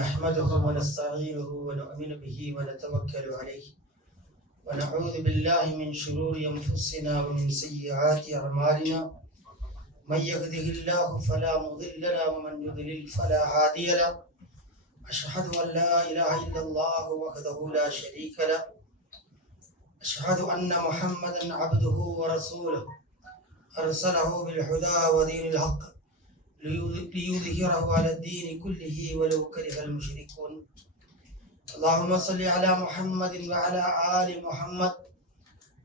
نحمده ونستعينه ونؤمن به ونتوكل عليه ونعوذ بالله من شرور أنفسنا ومن سيئات أعمالنا من يهده الله فلا مضل له ومن يضلل فلا هادي له أشهد أن لا إله إلا الله وحده لا شريك له أشهد أن محمدا عبده ورسوله أرسله بالهدى ودين الحق ليظهره على الدين كله ولو كره المشركون اللهم صل على محمد وعلى آل محمد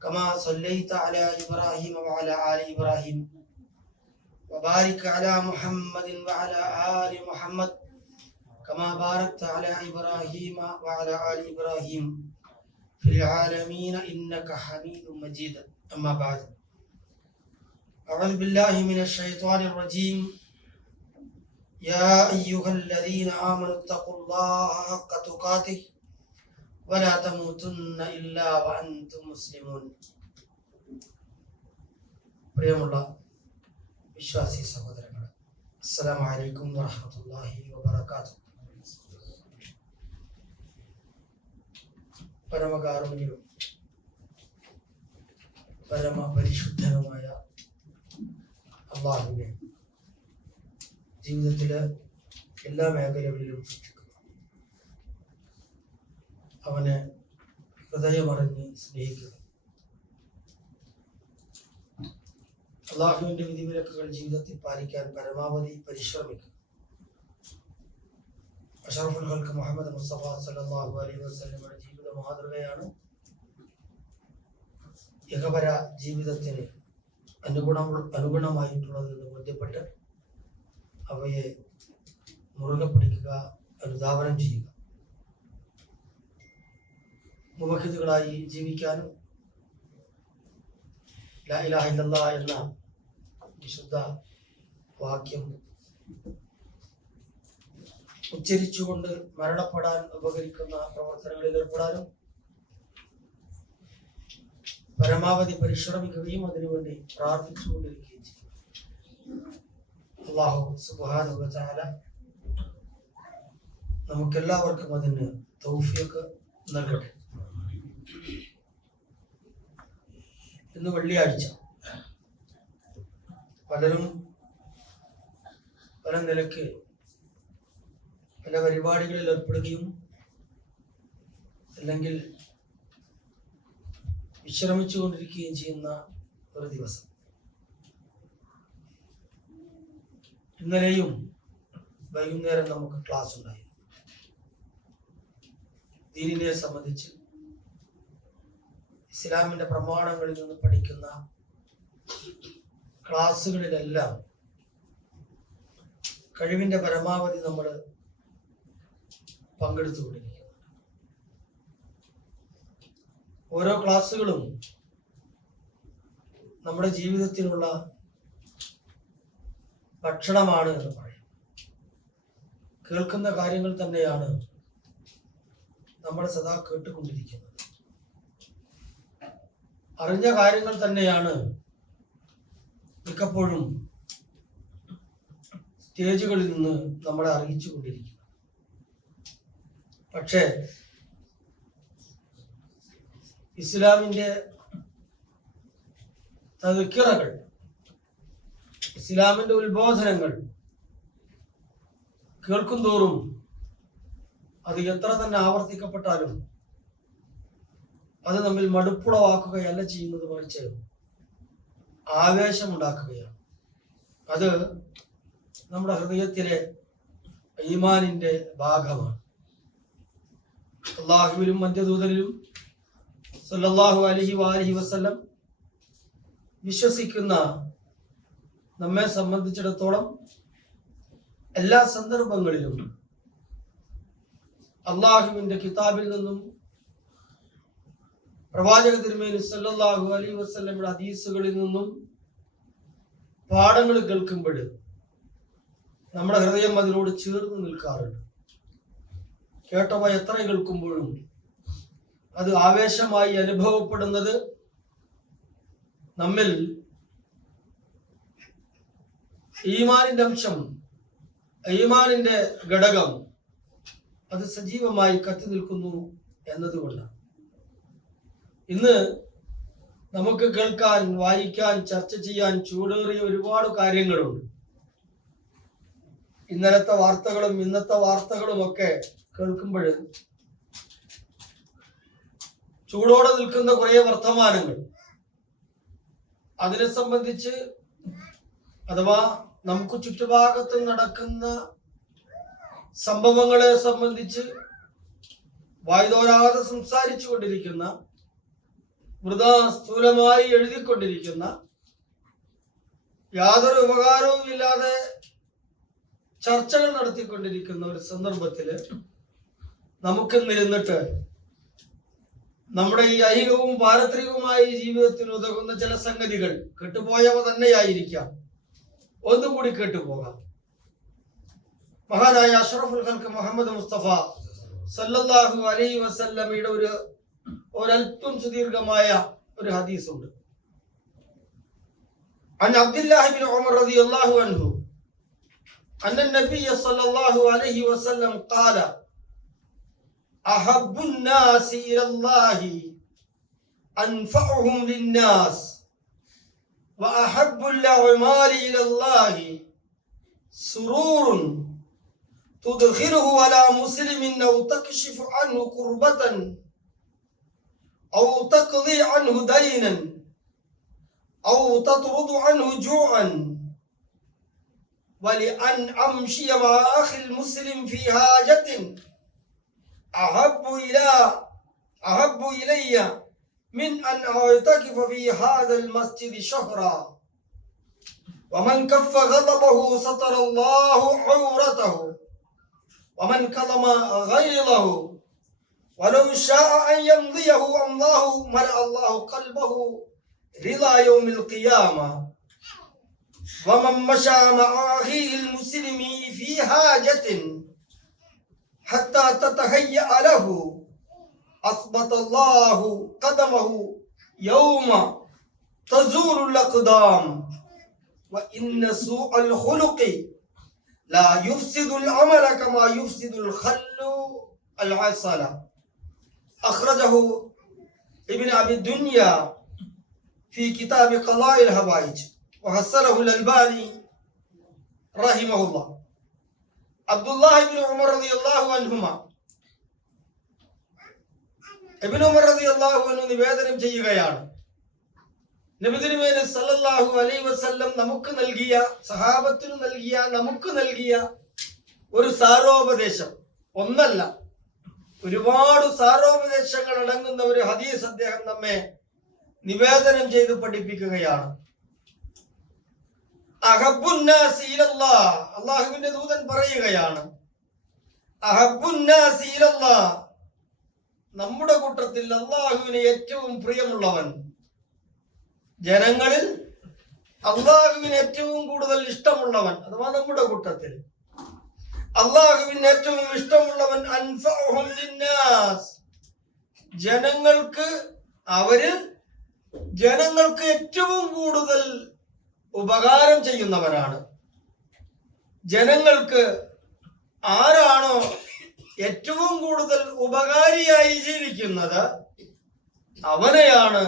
كما صليت على إبراهيم وعلى آل إبراهيم وبارك على محمد وعلى آل محمد كما باركت على إبراهيم وعلى آل إبراهيم في العالمين إنك حميد مجيد أما بعد أعوذ بالله من الشيطان الرجيم يا أيها الذين آمنوا اتقوا الله حق تقاته ولا تموتن إلا وأنتم مسلمون. പ്രിയമുള്ള വിശ്വാസി സഹോദരങ്ങളെ, അസ്സലാമു അലൈക്കും വറഹ്മത്തുള്ളാഹി വബറകാതുഹു. പരമകാരുണ്യനും പരമപരിശുദ്ധനുമായ അല്ലാഹുവിനെ ജീവിതത്തിലെ എല്ലാ മേഖലകളിലും സൂക്ഷിക്കുക. അവനെ ഹൃദയമറിഞ്ഞ് സ്നേഹിക്കുക. അല്ലാഹുവിന്റെ വിധിവിലക്കുകൾ ജീവിതത്തിൽ പാലിക്കാൻ പരമാവധി പരിശ്രമിക്കുക. അഷ്റഫുൽ ഖൽഖ് മുഹമ്മദ് മുസ്തഫ സല്ലല്ലാഹു അലൈഹി വസല്ലമയുടെ ജീവിത മാതൃകയാണ് ഇഹപര ജീവിതത്തിന് അനുഗുണമായിട്ടുള്ളതെന്ന് ബോധ്യപ്പെട്ട് അവയെ മുറുകെ പിടിക്കുക, അനുധാവനം ചെയ്യുക. മുവഹിദുകളായി ജീവിക്കാനും ലാ ഇലാഹ ഇല്ലല്ലാഹ് എന്ന വിശുദ്ധ വാക്യം ഉച്ചരിച്ചുകൊണ്ട് മരണപ്പെടാൻ ഉപകരിക്കുന്ന പ്രവർത്തനങ്ങളിൽ ഏർപ്പെടാനും പരമാവധി പരിശ്രമിക്കുകയും അതിനുവേണ്ടി പ്രാർത്ഥിച്ചുകൊണ്ടിരിക്കുകയും ചെയ്യും. അല്ലാഹു സുബ്ഹാനഹു വ തആല നമുക്കെല്ലാവർക്കും അതിന് തൗഫീഖ് നൽകട്ടെ. ഇന്ന് വെള്ളിയാഴ്ച പലരും പല നിലക്ക് പല പരിപാടികളിൽ ഏർപ്പെടുകയും അല്ലെങ്കിൽ വിശ്രമിച്ചു കൊണ്ടിരിക്കുകയും ചെയ്യുന്ന ഒരു ദിവസം. ഇന്നലെയും വൈകുന്നേരം നമുക്ക് ക്ലാസ് ഉണ്ടായിരുന്നു. ദീനിനെ സംബന്ധിച്ച് ഇസ്ലാമിന്റെ പ്രമാണങ്ങളിൽ നിന്ന് പഠിക്കുന്ന ക്ലാസ്സുകളിലെല്ലാം കഴിവിന്റെ പരമാവധി നമ്മൾ പങ്കെടുത്തുകൊണ്ടിരിക്കുന്നു. ഓരോ ക്ലാസ്സുകളും നമ്മുടെ ജീവിതത്തിനുള്ള ഭക്ഷണമാണ് എന്ന് പറയും. കേൾക്കുന്ന കാര്യങ്ങൾ തന്നെയാണ് നമ്മൾ സദാ കേട്ടുകൊണ്ടിരിക്കുന്നത്. അറിഞ്ഞ കാര്യങ്ങൾ തന്നെയാണ് മിക്കപ്പോഴും സ്റ്റേജുകളിൽ നിന്ന് നമ്മളെ അറിയിച്ചു കൊണ്ടിരിക്കുന്നത്. പക്ഷേ ഇസ്ലാമിൻ്റെ തദ്കിറകൾ, ഇസ്ലാമിൻ്റെ ഉത്ബോധനങ്ങൾ കേൾക്കും തോറും അത് എത്ര തന്നെ ആവർത്തിക്കപ്പെട്ടാലും അത് നമ്മിൽ മടുപ്പുളവാക്കുകയല്ല ചെയ്യുന്നത്, മറിച്ച് ആവേശമുണ്ടാക്കുകയാണ്. അത് നമ്മുടെ ഹൃദയത്തിലെ ഈമാനിൻ്റെ ഭാഗമാണ്. അല്ലാഹുവിലും മധ്യദൂതനിലും സല്ലല്ലാഹു അലൈഹി വസല്ലം വിശ്വസിക്കുന്ന നമ്മെ സംബന്ധിച്ചിടത്തോളം എല്ലാ സന്ദർഭങ്ങളിലും അള്ളാഹുവിന്റെ കിതാബിൽ നിന്നും പ്രവാചക തിരുമേനി സല്ലല്ലാഹു അലൈഹി വസല്ലമയുടെ ഹദീസുകളിൽ നിന്നും പാഠങ്ങൾ കേൾക്കുമ്പോൾ നമ്മുടെ ഹൃദയം അതിനോട് ചേർന്ന് നിൽക്കാറുണ്ട്. കേട്ടവ എത്ര കേൾക്കുമ്പോഴും അത് ആവേശമായി അനുഭവപ്പെടുന്നത് നമ്മിൽ ഈമാനിന്റെ അംശം, ഈമാനിന്റെ ഘടകം അത് സജീവമായി കത്തി നിൽക്കുന്നു എന്നതുകൊണ്ടാണ്. ഇന്ന് നമുക്ക് കേൾക്കാൻ, വായിക്കാൻ, ചർച്ച ചെയ്യാൻ ചൂടേറിയ ഒരുപാട് കാര്യങ്ങളുണ്ട്. ഇന്നലത്തെ വാർത്തകളും ഇന്നത്തെ വാർത്തകളും ഒക്കെ കേൾക്കുമ്പോൾ ചൂടോടെ നിൽക്കുന്ന കുറേ വർത്തമാനങ്ങൾ, അതിനെ സംബന്ധിച്ച് അഥവാ നമുക്ക് ചുറ്റുഭാഗത്ത് നടക്കുന്ന സംഭവങ്ങളെ സംബന്ധിച്ച് വായ്തോരാതെ സംസാരിച്ചു കൊണ്ടിരിക്കുന്ന, വൃഥാ സ്ഥൂലമായി എഴുതിക്കൊണ്ടിരിക്കുന്ന, യാതൊരു ഉപകാരവും ഇല്ലാതെ ചർച്ചകൾ നടത്തിക്കൊണ്ടിരിക്കുന്ന ഒരു സന്ദർഭത്തില് നമുക്കിന്നിരുന്നിട്ട് നമ്മുടെ ഈ ഐഹികവും പാരത്രികവുമായ ജീവിതത്തിന് ഉതകുന്ന ചില സംഗതികൾ കേട്ടുപോയവ തന്നെയായിരിക്കാം, ഒന്നുകൂടി കേട്ടുപോകാം. മഹാനായ അഷ്റഫുൽ ഖൽഖ് മുഹമ്മദ് മുസ്തഫ സല്ലല്ലാഹു അലൈഹി വസല്ലമയുടെ ഒരൽപ്പം സുദീർഘമായ ഒരു ഹദീസുണ്ട്. അൻ അബ്ദുല്ലാഹി ഇബ്നു ഉമർ റളിയല്ലാഹു അൻഹു അന്ന നബിയ സല്ലല്ലാഹു അലൈഹി വസല്ലം ഖാല أحب الناس إلى الله أنفعهم للناس وأحب الأعمال إلى الله سرور تدخله على مسلم أو تكشف عنه كربة أو تقضي عنه دينا أو تطرد عنه جوعا ولأن أمشي مع أخي المسلم في حاجة أحب إلي من أن أعتكف في هذا المسجد شهرا ومن كف غضبه ستر الله عورته ومن كظم غيظه ولو شاء أن يمضيه أمضاه ملأ الله قلبه رضا يوم القيامة ومن مشى مع أخيه المسلم في حاجة حتى تتهيأ له أثبت الله قدمه يوم تزول الأقدام وإن سوء الخلق لا يفسد العمل كما يفسد الخل العسل أخرجه ابن أبي الدنيا في كتاب قضاء الحوائج وحسنه الألباني رحمه الله. അബ്ദുല്ലാഹി ഇബ്നു ഉമർ റളിയല്ലാഹു അൻഹുമ, ഇബ്നു ഉമർ റളിയല്ലാഹു അൻഹു നിവേദനം ചെയ്യുകയാണ്, നബി തിരുമേനി സല്ലല്ലാഹു അലൈഹി വസല്ലം നമുക്ക് നൽകിയ, സഹാബത്തിനു നൽകിയ, നമുക്ക് നൽകിയ ഒരു സാരോപദേശം, ഒന്നല്ല ഒരുപാട് സാരോപദേശങ്ങൾ അടങ്ങുന്ന ഒരു ഹദീസ് അദ്ദേഹം നമ്മെ നിവേദനം ചെയ്ത് പഠിപ്പിക്കുകയാണ്. അഹബ്ബുന്നാസി ഇലല്ലാഹ്, അല്ലാഹുവിന്റെ ദൂതൻ പറയുകയാണ്, അഹബ്ബുന്നാസി ഇലല്ലാഹ്, നമ്മുടെ കൂട്ടത്തിൽ അല്ലാഹുവിന് ഏറ്റവും പ്രിയമുള്ളവൻ, ജനങ്ങളിൽ അല്ലാഹുവിന് ഏറ്റവും കൂടുതൽ ഇഷ്ടമുള്ളവൻ, അഥവാ നമ്മുടെ കൂട്ടത്തിൽ അല്ലാഹുവിന് ഏറ്റവും ഇഷ്ടമുള്ളവൻ, അൻഫഉഹും ലിന്നാസ്, ജനങ്ങൾക്ക് ഏറ്റവും കൂടുതൽ ഉപകാരം ചെയ്യുന്നവരാണ്. ജനങ്ങൾക്ക് ആരാണോ ഏറ്റവും കൂടുതൽ ഉപകാരിയായി ജീവിക്കുന്നത് അവനെയാണ്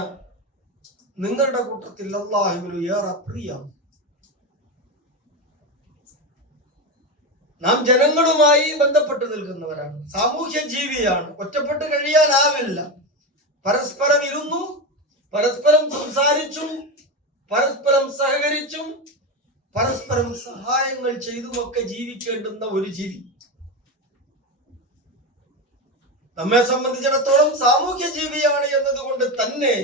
നിങ്ങളുടെ കൂട്ടത്തിൽ അല്ലാഹുവിന് ഏറെ പ്രിയം. നാം ജനങ്ങളുമായി ബന്ധപ്പെട്ട് നിൽക്കുന്നവരാണ്, സാമൂഹ്യ ജീവിയാണ്, ഒറ്റപ്പെട്ട് കഴിയാനാവില്ല. പരസ്പരം ഇരുന്നു, പരസ്പരം സംസാരിച്ചും, പരസ്പരം സഹകരിച്ചും, പരസ്പരം സഹായങ്ങൾ ചെയ്തുമൊക്കെ ജീവിക്കേണ്ടുന്ന ഒരു ജീവി. നമ്മെ സംബന്ധിച്ചിടത്തോളം സാമൂഹ്യ ജീവിയാണ് എന്നതുകൊണ്ട് തന്നെ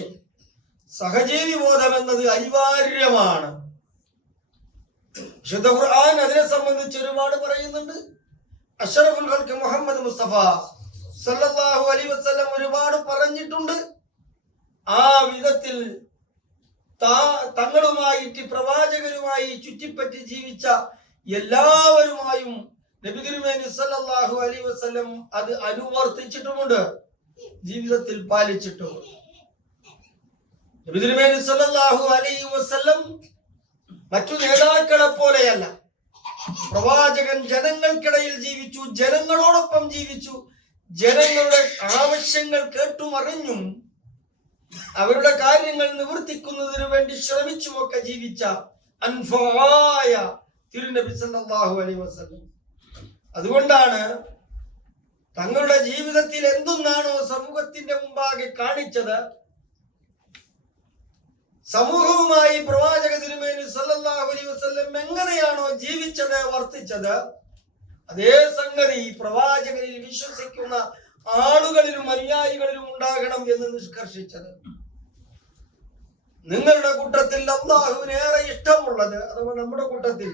സഹജീവി ബോധം എന്നത് അനിവാര്യമാണ്. വിശുദ്ധ ഖുർആൻ അതിനെ സംബന്ധിച്ച് ഒരുപാട് പറയുന്നുണ്ട്. അഷ്റഫുൽ ഖൽഖ് മുഹമ്മദ് മുസ്തഫ സല്ലല്ലാഹു അലൈഹി വസല്ലം ഒരുപാട് പറഞ്ഞിട്ടുണ്ട്. ആ വിധത്തിൽ തങ്ങളുമായിട്ട്, പ്രവാചകരുമായി ചുറ്റിപ്പറ്റി ജീവിച്ച എല്ലാവരുമായും നബി തിരുമേനി സല്ലല്ലാഹു അലൈഹി വസല്ലം അത് അനുവർത്തിച്ചിട്ടുമുണ്ട്, ജീവിതത്തിൽ പാലിച്ചിട്ടുമുണ്ട്. നബി തിരുമേനി സല്ലല്ലാഹു അലൈഹി വസല്ലം മറ്റു നേതാക്കളെ പോലെയല്ല, പ്രവാചകൻ ജനങ്ങൾക്കിടയിൽ ജീവിച്ചു, ജനങ്ങളോടൊപ്പം ജീവിച്ചു, ജനങ്ങളുടെ ആവശ്യങ്ങൾ കേട്ടുമറിഞ്ഞും അവരുടെ കാര്യങ്ങൾ നിവർത്തിക്കുന്നതിനു വേണ്ടി ശ്രമിച്ചുമൊക്കെ ജീവിച്ച അൻഫായ തിരുനബി സല്ലല്ലാഹു അലൈഹി വസല്ലം. അതുകൊണ്ടാണ് തങ്ങളുടെ ജീവിതത്തിൽ എന്തൊന്നാണോ സമൂഹത്തിന്റെ മുമ്പാകെ കാണിച്ചത്, സമൂഹവുമായി പ്രവാചക തിരുമേനി സല്ലല്ലാഹു അലൈഹി വസല്ലം എങ്ങനെയാണോ ജീവിച്ചത്, വർത്തിച്ചത്, അതേ സംഗതി പ്രവാചകനിൽ വിശ്വസിക്കുന്ന ആളുകളിലും അനുയായികളിലും ഉണ്ടാകണം എന്ന് നിഷ്കർഷിച്ചത്. നിങ്ങളുടെ കൂട്ടത്തിൽ അള്ളാഹുവിന് ഏറെ ഇഷ്ടമുള്ളത്, അഥവാ നമ്മുടെ കൂട്ടത്തിൽ,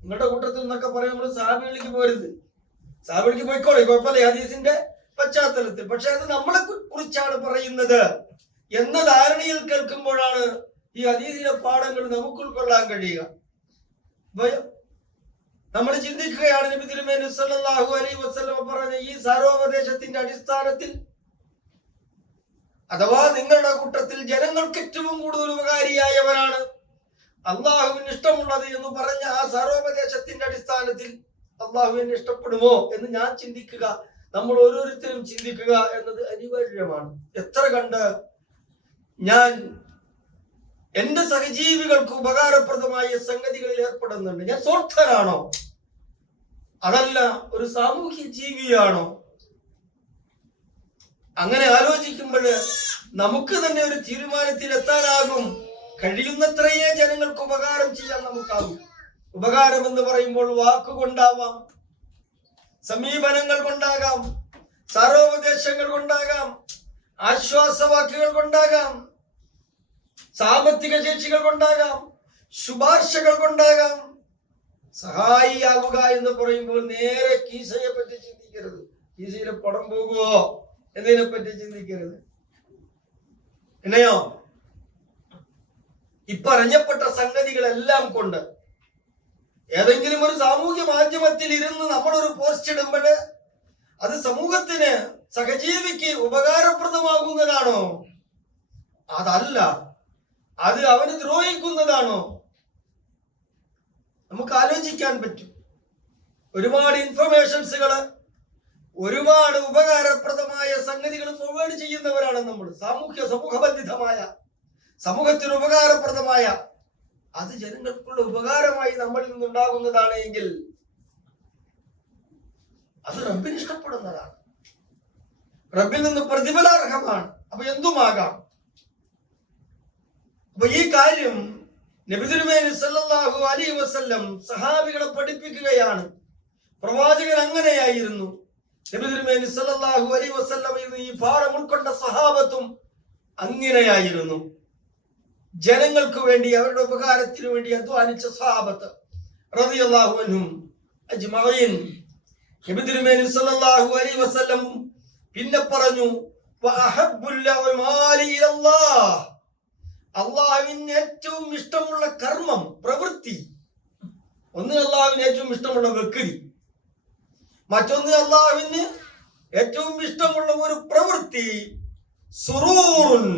നിങ്ങളുടെ കൂട്ടത്തിൽ എന്നൊക്കെ പറയും, നമ്മൾ സാബികളിലേക്ക് പോരുത്, സാബിളിക്ക് പോയിക്കോളെ, കുഴപ്പമില്ല ഹദീസിന്റെ പശ്ചാത്തലത്തിൽ. പക്ഷെ അത് നമ്മളെ കുറിച്ചാണ് പറയുന്നത് എന്ന ധാരണയിൽ കേൾക്കുമ്പോഴാണ് ഈ ഹദീസിലെ പാഠങ്ങൾ നമുക്ക് ഉൾക്കൊള്ളാൻ കഴിയുക. നമ്മൾ ചിന്തിക്കുകയാണ്, നബി തിരുമേനി സല്ലല്ലാഹു അലൈഹി വസല്ലം പറഞ്ഞ ഈ സാരോപദേശത്തിന്റെ അടിസ്ഥാനത്തിൽ, അഥവാ നിങ്ങളുടെ കൂട്ടത്തിൽ ജനങ്ങൾക്ക് ഏറ്റവും കൂടുതൽ ഉപകാരിയായവനാണ് അള്ളാഹുവിന് ഇഷ്ടമുള്ളത് എന്ന് പറഞ്ഞ ആ സാരോപദേശത്തിന്റെ അടിസ്ഥാനത്തിൽ അള്ളാഹുവിനെ ഇഷ്ടപ്പെടുമോ എന്ന് ഞാൻ ചിന്തിക്കുക, നമ്മൾ ഓരോരുത്തരും ചിന്തിക്കുക എന്നത് അനിവാര്യമാണ്. എത്ര കണ്ട് ഞാൻ എന്റെ സഹജീവികൾക്ക് ഉപകാരപ്രദമായ സംഗതികളിൽ ഏർപ്പെടുന്നുണ്ട്. ഞാൻ സ്വാർത്ഥനാണോ, അതല്ല ഒരു സാമൂഹ്യ ജീവിയാണോ? അങ്ങനെ ആലോചിക്കുമ്പോൾ നമുക്ക് തന്നെ ഒരു തീരുമാനത്തിൽ എത്താനാകും. കഴിയുന്നത്രയേ ജനങ്ങൾക്ക് ഉപകാരം ചെയ്യാൻ നമുക്കാകും. ഉപകാരം എന്ന് പറയുമ്പോൾ വാക്കുകൊണ്ടാവാം, സമീപനങ്ങൾ കൊണ്ടാകാം, സാരോപദേശങ്ങൾ കൊണ്ടാകാം, ആശ്വാസവാക്കുകൾ കൊണ്ടാകാം, സാമ്പത്തിക ശേഷികൾ കൊണ്ടാകാം, ശുപാർശകൾ കൊണ്ടാകാം. സഹായിയാവുക എന്ന് പറയുമ്പോൾ നേരെ കീസയെ പറ്റി ചിന്തിക്കരുത്, കീസയിലെ പണം പോകുമോ എന്നതിനെ പറ്റി ചിന്തിക്കരുത്. എന്നെയോ ഇപ്പറഞ്ഞപ്പെട്ട സംഗതികളെല്ലാം കൊണ്ട് ഏതെങ്കിലും ഒരു സാമൂഹ്യ മാധ്യമത്തിൽ ഇരുന്ന് നമ്മളൊരു പോസ്റ്റ് ഇടുമ്പോൾ അത് സമൂഹത്തിന്, സഹജീവിക്ക് ഉപകാരപ്രദമാകുന്നതാണോ? അതല്ല, അത് അവന് ദ്രോഹിക്കുന്നതാണോ? നമുക്ക് ആലോചിക്കാൻ പറ്റും. ഒരുപാട് ഇൻഫർമേഷൻസുകള്, ഒരുപാട് ഉപകാരപ്രദമായ സംഗതികൾ ഫോർവേഡ് ചെയ്യുന്നവരാണ് നമ്മൾ. സമൂഹബന്ധിതമായ, സമൂഹത്തിന് ഉപകാരപ്രദമായ, അത് ജനങ്ങൾക്കുള്ള ഉപകാരമായി നമ്മളിൽ നിന്നുണ്ടാകുന്നതാണ് എങ്കിൽ അത് റബ്ബിന് ഇഷ്ടപ്പെടുന്നതാണ്, റബ്ബിൽ നിന്ന് പ്രതിഫലാർഹമാണ്. അപ്പൊ എന്തുമാകാം. അപ്പൊ ഈ കാര്യം നബി തിരുമേനി സല്ലല്ലാഹു അലൈഹി വസല്ലം സഹാബികളെ പഠിപ്പിക്കുകയാണ്. പ്രവാചകൻ അങ്ങനെയായിരുന്നു. നബി തിരുമേനി സല്ലല്ലാഹു അലൈഹി വസല്ലം ഈ പാഠം ഉൾക്കൊണ്ട സഹാബത്തും അങ്ങനെയായിരുന്നു. ജനങ്ങൾക്ക് വേണ്ടി, അവരുടെ ഉപകാരത്തിനു വേണ്ടി അധ്വാനിച്ച സഹാബത്ത് റളിയല്ലാഹു അൻഹും അജ്മഈൻ. നബി തിരുമേനി സല്ലല്ലാഹു അലൈഹി വസല്ലം പിന്നെ പറഞ്ഞു, വഅഹബ്ബുൽ അഅമാലി ഇലല്ലാഹ്, അള്ളാഹുവിന് ഏറ്റവും ഇഷ്ടമുള്ള കർമ്മം, പ്രവൃത്തി. ഒന്ന് അള്ളാഹുവിന് ഏറ്റവും ഇഷ്ടമുള്ള വ്യക്തി, മറ്റൊന്ന് അള്ളാഹുവിന് ഏറ്റവും ഇഷ്ടമുള്ള ഒരു പ്രവൃത്തി സുറൂറുൻ,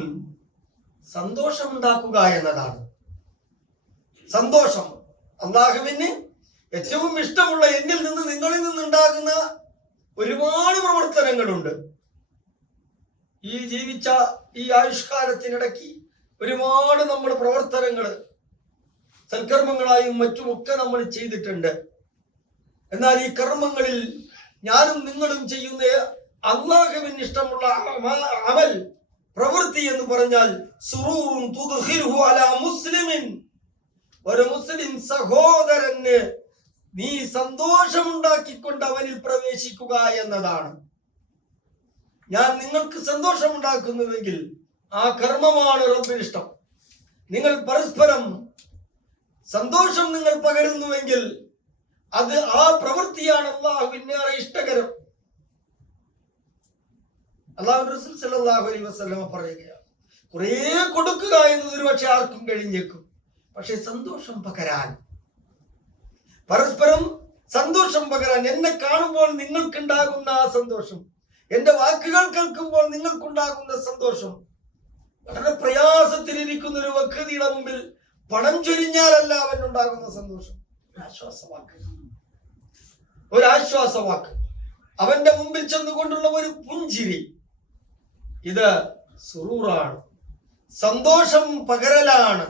സന്തോഷമുണ്ടാക്കുക എന്നതാണ്. സന്തോഷം അള്ളാഹുവിന് ഏറ്റവും ഇഷ്ടമുള്ള, എന്നിൽ നിന്ന് നിങ്ങളിൽ നിന്നുണ്ടാകുന്ന ഒരുപാട് പ്രവർത്തനങ്ങളുണ്ട്. ഈ ജീവിച്ച ഈ ആയുഷ്കാലത്തിനിടയ്ക്ക് ഒരുപാട് നമ്മൾ പ്രവർത്തനങ്ങൾ സൽക്കർമ്മങ്ങളായും മറ്റുമൊക്കെ നമ്മൾ ചെയ്തിട്ടുണ്ട്. എന്നാൽ ഈ കർമ്മങ്ങളിൽ ഞാനും നിങ്ങളും ചെയ്യുന്ന അല്ലാഹുവിന് ഇഷ്ടമുള്ള അമൽ, പ്രവൃത്തി എന്ന് പറഞ്ഞാൽ സുറൂറുൻ തുദ്ഖിലുഹു അലാ മുസ്ലിമിൻ, ഒരു മുസ്ലിം സഹോദരന് നീ സന്തോഷമുണ്ടാക്കിക്കൊണ്ട് അവനിൽ പ്രവേശിക്കുക എന്നതാണ്. ഞാൻ നിങ്ങൾക്ക് സന്തോഷമുണ്ടാക്കുന്നുവെങ്കിൽ ആ കർമ്മമാണ് റബ്ബിന് ഇഷ്ടം. നിങ്ങൾ പരസ്പരം സന്തോഷം നിങ്ങൾ പകരുന്നുവെങ്കിൽ അത്, ആ പ്രവൃത്തിയാണ് അല്ലാഹുവിന് ഏറെ ഇഷ്ടകരം. അല്ലാഹുവിന്റെ റസൂൽ സല്ലല്ലാഹു അലൈഹി വസല്ലം പറയുകയാണ്, കുറേ കൊടുക്കുക എന്നത് ഒരുപക്ഷെ ആർക്കും കഴിഞ്ഞേക്കും, പക്ഷെ സന്തോഷം പകരാൻ, പരസ്പരം സന്തോഷം പകരാൻ, എന്നെ കാണുമ്പോൾ നിങ്ങൾക്കുണ്ടാകുന്ന ആ സന്തോഷം, എന്റെ വാക്കുകൾ കേൾക്കുമ്പോൾ നിങ്ങൾക്കുണ്ടാകുന്ന സന്തോഷം, വളരെ പ്രയാസത്തിലിരിക്കുന്ന ഒരു വ്യക്തിയുടെ മുമ്പിൽ പണം ചൊരിഞ്ഞാലല്ല അവനുണ്ടാകുന്ന സന്തോഷം, ആശ്വാസവാക്ക്. ഒരാശ്വാസവാക്ക്, അവന്റെ മുമ്പിൽ ചെന്നുകൊണ്ടുള്ള ഒരു പുഞ്ചിരി, ഇത് സുറൂറാണ്, സന്തോഷം പകരലാണ്.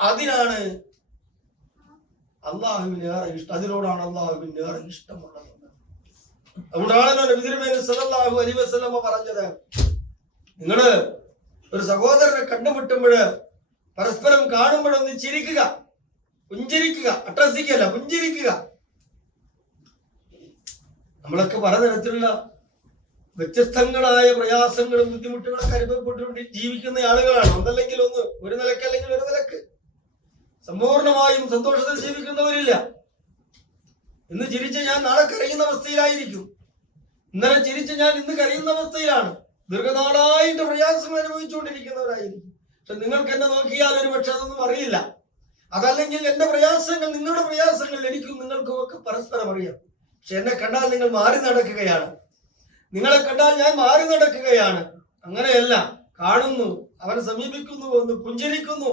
അതിനാണ് അള്ളാഹുവിന് ഏറെ ഇഷ്ടം. അതിനോടാണ് അള്ളാഹുവിന് ഏറെ ഇഷ്ടമുള്ളത്. അതുകൊണ്ടാണല്ലോ നബി തിരുമേനി സല്ലല്ലാഹു അലൈഹി വസല്ലമ പറഞ്ഞത്, നിങ്ങള് ഒരു സഹോദരനെ കണ്ടുമുട്ടുമ്പോൾ പരസ്പരം കാണുമ്പോഴൊന്ന് ചിരിക്കുക, പുഞ്ചിരിക്കുക, അട്ടഹസിക്കല്ല, പുഞ്ചിരിക്കുക. നമ്മളൊക്കെ പലതരത്തിലുള്ള വ്യത്യസ്തങ്ങളായ പ്രയാസങ്ങളും ബുദ്ധിമുട്ടുകളൊക്കെ അനുഭവപ്പെട്ടുകൊണ്ട് ജീവിക്കുന്ന ആളുകളാണ്. ഒന്നല്ലെങ്കിൽ ഒന്ന്, ഒരു നിലക്ക് അല്ലെങ്കിൽ ഒരു നിലക്ക്. സമ്പൂർണമായും സന്തോഷത്തിൽ ജീവിക്കുന്നവരില്ല. ഇന്ന് ചിരിച്ച് ഞാൻ നാളെ കരയുന്ന അവസ്ഥയിലായിരിക്കും. ഇന്നലെ ചിരിച്ച് ഞാൻ ഇന്ന് കരയുന്ന അവസ്ഥയിലാണ്. ദീർഘനാളായിട്ട് പ്രയാസങ്ങൾ അനുഭവിച്ചുകൊണ്ടിരിക്കുന്നവരായിരിക്കും. പക്ഷെ നിങ്ങൾക്ക് എന്നെ നോക്കിയാൽ ഒരു പക്ഷെ അതൊന്നും അറിയില്ല. അതല്ലെങ്കിൽ എന്റെ പ്രയാസങ്ങൾ നിങ്ങളുടെ പ്രയാസങ്ങൾ എനിക്കും നിങ്ങൾക്കും ഒക്കെ പരസ്പരം അറിയാം. പക്ഷെ എന്നെ കണ്ടാൽ നിങ്ങൾ മാറി നടക്കുകയാണ്, നിങ്ങളെ കണ്ടാൽ ഞാൻ മാറി നടക്കുകയാണ്. അങ്ങനെയല്ല, കാണുന്നു, അവനെ സമീപിക്കുന്നു, ഒന്ന് പുഞ്ചിരിക്കുന്നു,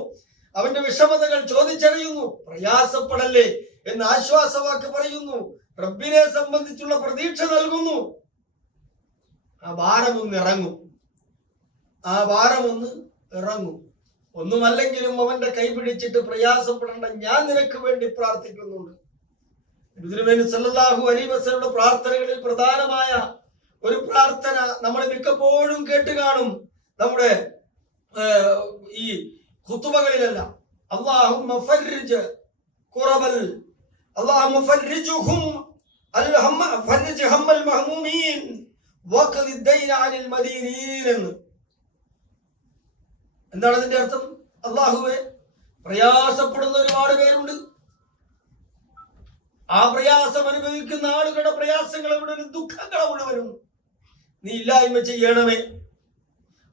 അവന്റെ വിഷമതകൾ ചോദിച്ചറിയുന്നു, പ്രയാസപ്പെടല്ലേ എന്ന് ആശ്വാസവാക്ക് പറയുന്നു, റബ്ബിനെ സംബന്ധിച്ചുള്ള പ്രതീക്ഷ നൽകുന്നു. ആ ഭാരമൊന്ന് ഇറങ്ങും, ആ ഭാരമൊന്ന് ഇറങ്ങും. ഒന്നുമല്ലെങ്കിലും അവന്റെ കൈ പിടിച്ചിട്ട് പ്രയാസപ്പെടേണ്ട, ഞാൻ നിനക്ക് വേണ്ടി പ്രാർത്ഥിക്കുന്നുണ്ട്. നബി സല്ലല്ലാഹു അലൈഹി വസല്ലമയുടെ പ്രാർത്ഥനകളിൽ പ്രധാനമായ ഒരു പ്രാർത്ഥന നമ്മൾ മിക്കപ്പോഴും കേട്ട് കാണും. നമ്മുടെ ഈ ഖുതുബകളിലല്ല, അല്ലാഹുമ്മ ഫർരിജ് ഖുറബൽ, അല്ലാഹുമ്മ ഫർരിജ്ഹും അൽഹമ്മ ഫർരിജ് ഹമ്മൽ മഹ്മൂമീൻ വഖദി ദൈന അനിൽ മദീനീൻ എന്ന്. എന്താണ് അതിന്റെ അർത്ഥം? അല്ലാഹുവേ, പ്രയാസപ്പെടുന്ന ഒരുപാട് പേരുണ്ട്. ആ പ്രയാസം അനുഭവിക്കുന്ന ആളുകളുടെ പ്രയാസങ്ങൾ മുഴുവനും, ദുഃഖങ്ങൾ മുഴുവനും നീ ഇല്ലായ്മ ചെയ്യണമേ.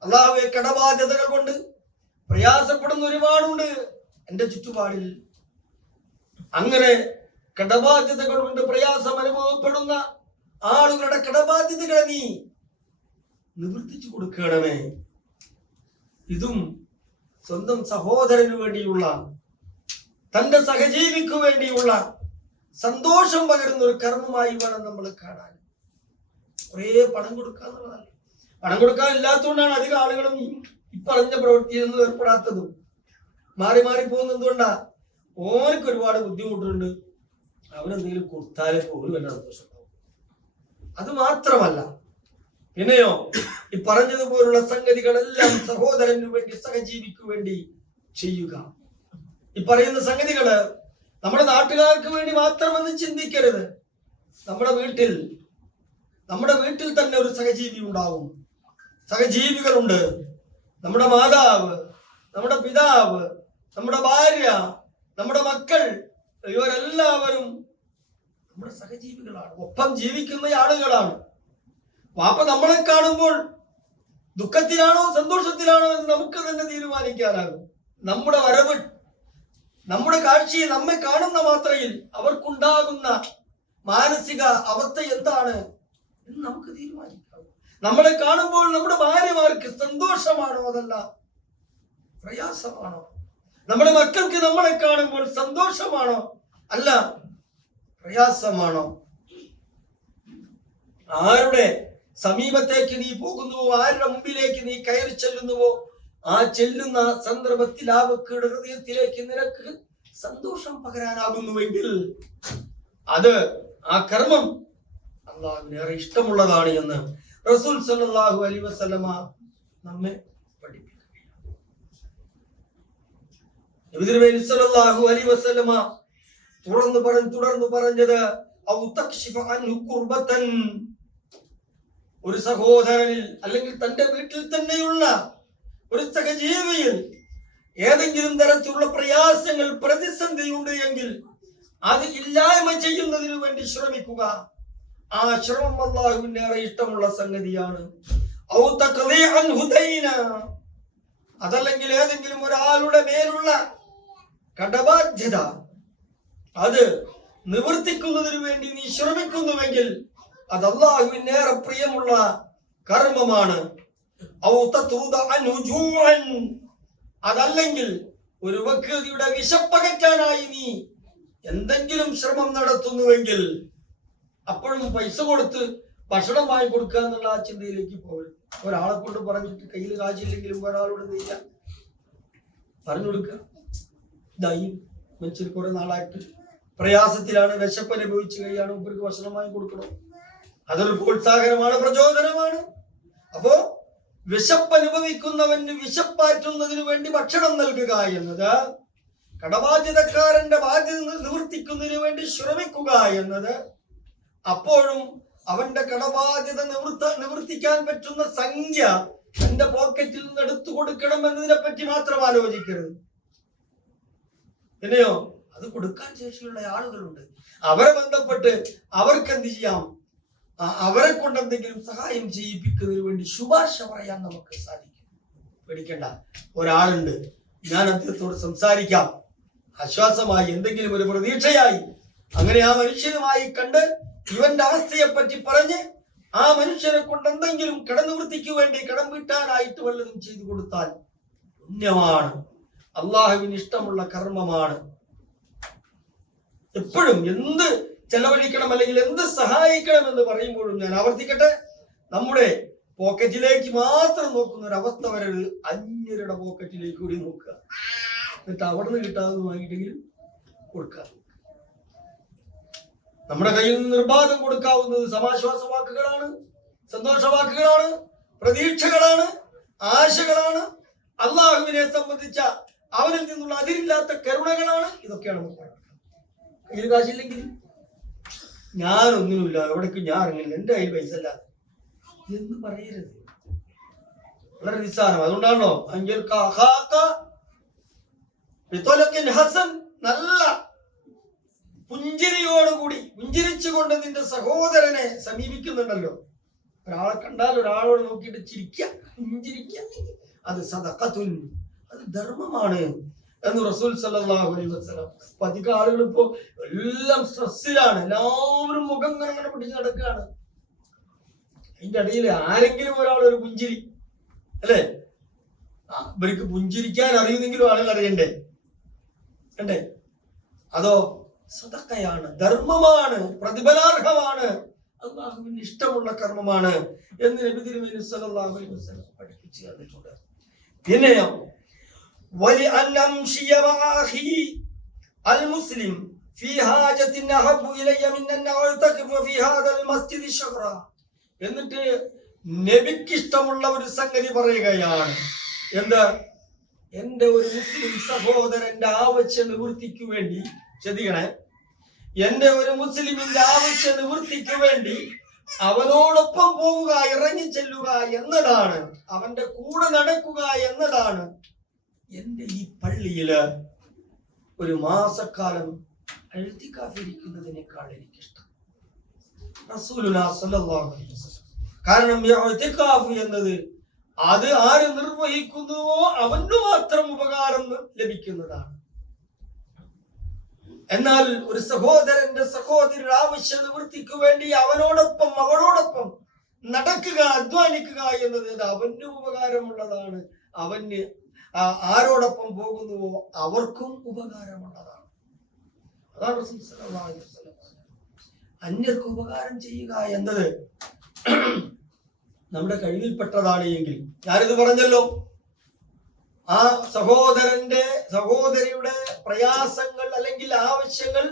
അല്ലാഹുവേ, കടബാധ്യതകൾ കൊണ്ട് പ്രയാസപ്പെടുന്ന ഒരുപാടുണ്ട് എന്റെ ചുറ്റുപാടിൽ. അങ്ങനെ കടബാധ്യതകൾ കൊണ്ട് പ്രയാസം അനുഭവപ്പെടുന്ന ആളുകളുടെ കടബാധ്യതകളെ നീ നിവർത്തിച്ചു കൊടുക്കണമേ. ഇതും സ്വന്തം സഹോദരന് വേണ്ടിയുള്ള, തന്റെ സഹജീവിക്ക് വേണ്ടിയുള്ള സന്തോഷം പകരുന്ന ഒരു കർമ്മമായി വേണം നമ്മൾ കാണാൻ. കുറേ പണം കൊടുക്കാന്നുള്ളതല്ല. പണം കൊടുക്കാൻ ഇല്ലാത്തതുകൊണ്ടാണ് അധികം ആളുകളും ഈ പറഞ്ഞ പ്രവൃത്തിയൊന്നും ഏർപ്പെടാത്തതും. മാറി മാറി പോകുന്നത് എന്തുകൊണ്ടാ? ഓനക്ക് ഒരുപാട് ബുദ്ധിമുട്ടുണ്ട്, അവനെന്തെങ്കിലും കൊടുത്താലേ പോലും എന്നെ സന്തോഷം ഉണ്ടാവും. അത് മാത്രമല്ല, പിന്നെയോ ഈ പറഞ്ഞതുപോലുള്ള സംഗതികളെല്ലാം സഹോദരന് വേണ്ടി, സഹജീവിക്ക് വേണ്ടി ചെയ്യുക. ഈ പറയുന്ന സംഗതികള് നമ്മുടെ നാട്ടുകാർക്ക് വേണ്ടി മാത്രമെന്ന് ചിന്തിക്കരുത്. നമ്മുടെ വീട്ടിൽ തന്നെ ഒരു സഹജീവി ഉണ്ടാവും, സഹജീവികളുണ്ട്. നമ്മുടെ മാതാവ്, നമ്മുടെ പിതാവ്, നമ്മുടെ ഭാര്യ, നമ്മുടെ മക്കൾ, ഇവരെല്ലാവരും നമ്മുടെ സഹജീവികളാണ്, ഒപ്പം ജീവിക്കുന്ന ആളുകളാണ്. വാപ്പ നമ്മളെ കാണുമ്പോൾ ദുഃഖത്തിലാണോ സന്തോഷത്തിലാണോ എന്ന് നമുക്ക് തന്നെ തീരുമാനിക്കാനാകും. നമ്മുടെ വരവ്, നമ്മുടെ കാഴ്ചയിൽ നമ്മെ കാണുന്ന മാത്രയിൽ അവർക്കുണ്ടാകുന്ന മാനസിക അവസ്ഥ എന്താണ് എന്ന് നമുക്ക് തീരുമാനിക്കാം. നമ്മളെ കാണുമ്പോൾ നമ്മുടെ ഭാര്യമാർക്ക് സന്തോഷമാണോ അതല്ല പ്രയാസമാണോ? നമ്മുടെ മക്കൾക്ക് നമ്മളെ കാണുമ്പോൾ സന്തോഷമാണോ അല്ല പ്രയാസമാണോ? ആരുടെ സമീപത്തേക്ക് നീ പോകുന്നുവോ, ആരുടെ മുമ്പിലേക്ക് നീ കയറി ചെല്ലുന്നുവോ, ആ ചെല്ലുന്ന സന്ദർഭത്തിൽ ആ വ്യക്തിയുടെ ഹൃദയത്തിലേക്ക് നിനക്ക് സന്തോഷം പകരാനാകുന്നുവെങ്കിൽ അത്, ആ കർമ്മം അല്ലാഹുവിന് ഏറെ ഇഷ്ടമുള്ളതാണ് എന്ന് റസൂൽ സല്ലല്ലാഹു അലൈഹി വസല്ലമ നമ്മെ പഠിപ്പിക്കുകയാണ്. നബി തിരുമേനി സല്ലല്ലാഹു അലൈഹി വസല്ലമ തുടർന്ന് പറഞ്ഞത്, ഔ തക്ഷിഫ അൻഹു ഖുർബതൻ, ഒരു സഹോദരനിൽ അല്ലെങ്കിൽ തന്റെ വീട്ടിൽ തന്നെയുള്ള ഒരു സഹജീവിയിൽ ഏതെങ്കിലും തരത്തിലുള്ള പ്രയാസങ്ങൾ, പ്രതിസന്ധിയുണ്ട് എങ്കിൽ അത് ഇല്ലായ്മ ചെയ്യുന്നതിന് വേണ്ടി ശ്രമിക്കുക. ആ ശ്രമം അല്ലാഹുവിന് ഏറെ ഇഷ്ടമുള്ള സംഗതിയാണ്. ഔ തഖ്ലി അൻഹു ദൈന, അതല്ലെങ്കിൽ ഏതെങ്കിലും ഒരാളുടെ മേലുള്ള കടബാധ്യത അത് നിവർത്തിക്കുന്നതിന് വേണ്ടി നീ ശ്രമിക്കുന്നുവെങ്കിൽ അത് അല്ലാഹുവിന് ഏറെ പ്രിയമുള്ള കർമ്മമാണ്. ഔ തത്റുദ അൻഹു ജൂഅൻ, അതല്ലെങ്കിൽ ഒരു വ്യക്തിയുടെ വിശപ്പകറ്റാനായി നീ എന്തെങ്കിലും ശ്രമം നടത്തുന്നുവെങ്കിൽ അപ്പോഴും പൈസ കൊടുത്ത് ഭക്ഷണം വാങ്ങി കൊടുക്കുക എന്നുള്ള ആ ചിന്തയിലേക്ക് പോകരുത്. ഒരാളെ കൊണ്ട് പറഞ്ഞിട്ട് കയ്യിൽ കാശില്ലെങ്കിലും ഒരാളോട് നീല പറഞ്ഞു കൊടുക്കുക. ഇതായി മനുഷ്യർ കുറെ നാളായിട്ട് പ്രയാസത്തിലാണ്, വിശപ്പ് അനുഭവിച്ചു കഴിയാണ്, ഇവർക്ക് ഭക്ഷണം വാങ്ങി കൊടുക്കണം. അതൊരു പ്രോത്സാഹനമാണ്, പ്രചോദനമാണ്. അപ്പോ വിശപ്പ് അനുഭവിക്കുന്നവന് വിശപ്പാറ്റുന്നതിന് വേണ്ടി ഭക്ഷണം നൽകുക എന്നത്, കടബാധ്യതക്കാരന്റെ ബാധ്യത നിവർത്തിക്കുന്നതിന് വേണ്ടി ശ്രമിക്കുക എന്നത്, അപ്പോഴും അവന്റെ കടബാധ്യത നിവർത്തിക്കാൻ പറ്റുന്ന സംഖ്യ തന്റെ പോക്കറ്റിൽ നിന്ന് എടുത്തു കൊടുക്കണം എന്നതിനെ പറ്റി മാത്രം ആലോചിക്കരുത്. പിന്നെയോ അത് കൊടുക്കാൻ ശേഷിയുള്ള ആളുകളുണ്ട്, അവരെ ബന്ധപ്പെട്ട് അവർക്ക് എന്ത് ചെയ്യാം, അവരെ കൊണ്ട് എന്തെങ്കിലും സഹായം ചെയ്യിപ്പിക്കുന്നതിന് വേണ്ടി ശുപാർശ പറയാൻ നമുക്ക് സാധിക്കും. പേടിക്കണ്ട, ഒരാളുണ്ട്, ഞാൻ അദ്ദേഹത്തോട് സംസാരിക്കാം, ആശ്വാസമായി, എന്തെങ്കിലും ഒരു പ്രതീക്ഷയായി. അങ്ങനെ ആ മനുഷ്യനുമായി കണ്ട് ഇവന്റെ അവസ്ഥയെ പറ്റി പറഞ്ഞ് ആ മനുഷ്യനെ കൊണ്ട് എന്തെങ്കിലും കടനിവൃത്തിക്ക് വേണ്ടി, കടം വീട്ടാനായിട്ട് വല്ലതും ചെയ്തു കൊടുത്താൽ പുണ്യമാണ്, അള്ളാഹുവിന് ഇഷ്ടമുള്ള കർമ്മമാണ്. എപ്പോഴും എന്ത് ചെലവഴിക്കണം അല്ലെങ്കിൽ എന്ത് സഹായിക്കണം എന്ന് പറയുമ്പോഴും ഞാൻ ആവർത്തിക്കട്ടെ, നമ്മുടെ പോക്കറ്റിലേക്ക് മാത്രം നോക്കുന്ന ഒരു അവസ്ഥ വരരുത്. അന്യരുടെ പോക്കറ്റിലേക്ക് കൂടി നോക്കുക, എന്നിട്ട് അവിടെ നിന്ന് കിട്ടാതെ വാങ്ങിയിട്ടെങ്കിലും കൊടുക്കുക. നമ്മുടെ കയ്യിൽ നിന്ന് നിർബാധം കൊടുക്കാവുന്നത് സമാശ്വാസ വാക്കുകളാണ്, സന്തോഷ വാക്കുകളാണ്, പ്രതീക്ഷകളാണ്, ആശകളാണ്, അള്ളാഹുവിനെ സംബന്ധിച്ച അവനിൽ നിന്നുള്ള അതിരില്ലാത്ത കരുണകളാണ്. ഇതൊക്കെയാണ് നമുക്ക് പറയാം. കയ്യിൽ കാശില്ലെങ്കിൽ ഞാനൊന്നുമില്ല, എവിടേക്കും ഞാൻ ഇറങ്ങില്ല, എന്റെ കയ്യിൽ പൈസ അല്ല എന്ന് പറയരുത്. വളരെ നിസ്സാരം. അതുകൊണ്ടാണോ നല്ല പുഞ്ചിരിയോടുകൂടി പുഞ്ചിരിച്ചുകൊണ്ട് നിന്റെ സഹോദരനെ സമീപിക്കുന്നുണ്ടല്ലോ. ഒരാളെ കണ്ടാൽ ഒരാളോട് നോക്കിയിട്ട് ചിരിക്കുക, പുഞ്ചിരിക്കുക, അത് സദഖത്തുൻ, അത് ധർമ്മമാണ് എന്ന് റസൂൽ സല്ലല്ലാഹു അലൈഹി വസല്ലം. അപ്പൊ അധികം ആളുകൾ ഇപ്പോ എല്ലാം സ്ട്രെസ്സിലാണ്, എല്ലാവരും മുഖം അങ്ങനെ പിടിച്ച് നടക്കുകയാണ്. അതിന്റെ ഇടയിൽ ആരെങ്കിലും ഒരാൾ ഒരു പുഞ്ചിരി, അല്ലേ? ഇവർക്ക് പുഞ്ചിരിക്കാൻ അറിയുന്നെങ്കിലും ആളുകൾ അറിയണ്ടേ, അല്ലേ? അതോ സദഖയാണ്, ധർമ്മമാണ്, പ്രതിഫലാർഹമാണ്, അല്ലാഹുവിന് ഇഷ്ടമുള്ള കർമ്മമാണ് എന്ന് നബി തിരുമേനി സല്ലല്ലാഹു അലൈഹി വസല്ലം പഠിപ്പിച്ചു തന്നിട്ടുണ്ട്. പിന്നെയോ ولأن أمشي مع أخي المسلم في حاجة أحب إلي من أن أعتكف في هذا المسجد شهرا. എന്നിട്ട് നബിക്ക് ഇഷ്ടമുള്ള ഒരു സംഗതി പറയുകയാണ്. എന്താ? എന്റെ ഒരു മുസ്ലിം സഹോദരന്റെ ആവശ്യ നിവൃത്തിക്ക് വേണ്ടി, ശ്രദ്ധിക്കണേ, എന്റെ ഒരു മുസ്ലിമിന്റെ ആവശ്യ നിവൃത്തിക്ക് വേണ്ടി അവനോടൊപ്പം പോവുക, ഇറങ്ങി ചെല്ലുക എന്നതാണ്, അവന്റെ കൂടെ നടക്കുക എന്നതാണ് എന്റെ ഈ പള്ളിയില് ഒരു മാസക്കാലം ഇരിക്കുന്നതിനേക്കാൾ എനിക്കിഷ്ടം. റസൂലുള്ളാഹി സ്വല്ലല്ലാഹു അലൈഹി വസല്ലം. കാരണം ഇഅ്തികാഫ് എന്നത് അത് ആര് നിർവഹിക്കുന്നുവോ അവന് മാത്രം ഉപകാരം ലഭിക്കുന്നതാണ്. എന്നാൽ ഒരു സഹോദരന്റെ സഹോദരിയുടെ ആവശ്യ നിവൃത്തിക്ക് വേണ്ടി അവനോടൊപ്പം അവളോടൊപ്പം നടക്കുക, അധ്വാനിക്കുക എന്നത് അവന് ഉപകാരമുള്ളതാണ്. അവന് ആരോടൊപ്പം പോകുന്നുവോ അവർക്കും ഉപകാരമുള്ളതാണ്. അതാണ് റസൂൽ സല്ലല്ലാഹു അലൈഹി വസല്ലം. അന്യർക്ക് ഉപകാരം ചെയ്യുക എന്നത് നമ്മുടെ കഴിവിൽപ്പെട്ടതാണ് എങ്കിൽ, ഞാനിത് പറഞ്ഞല്ലോ, ആ സഹോദരിയുടെ പ്രയാസങ്ങൾ അല്ലെങ്കിൽ ആവശ്യങ്ങൾ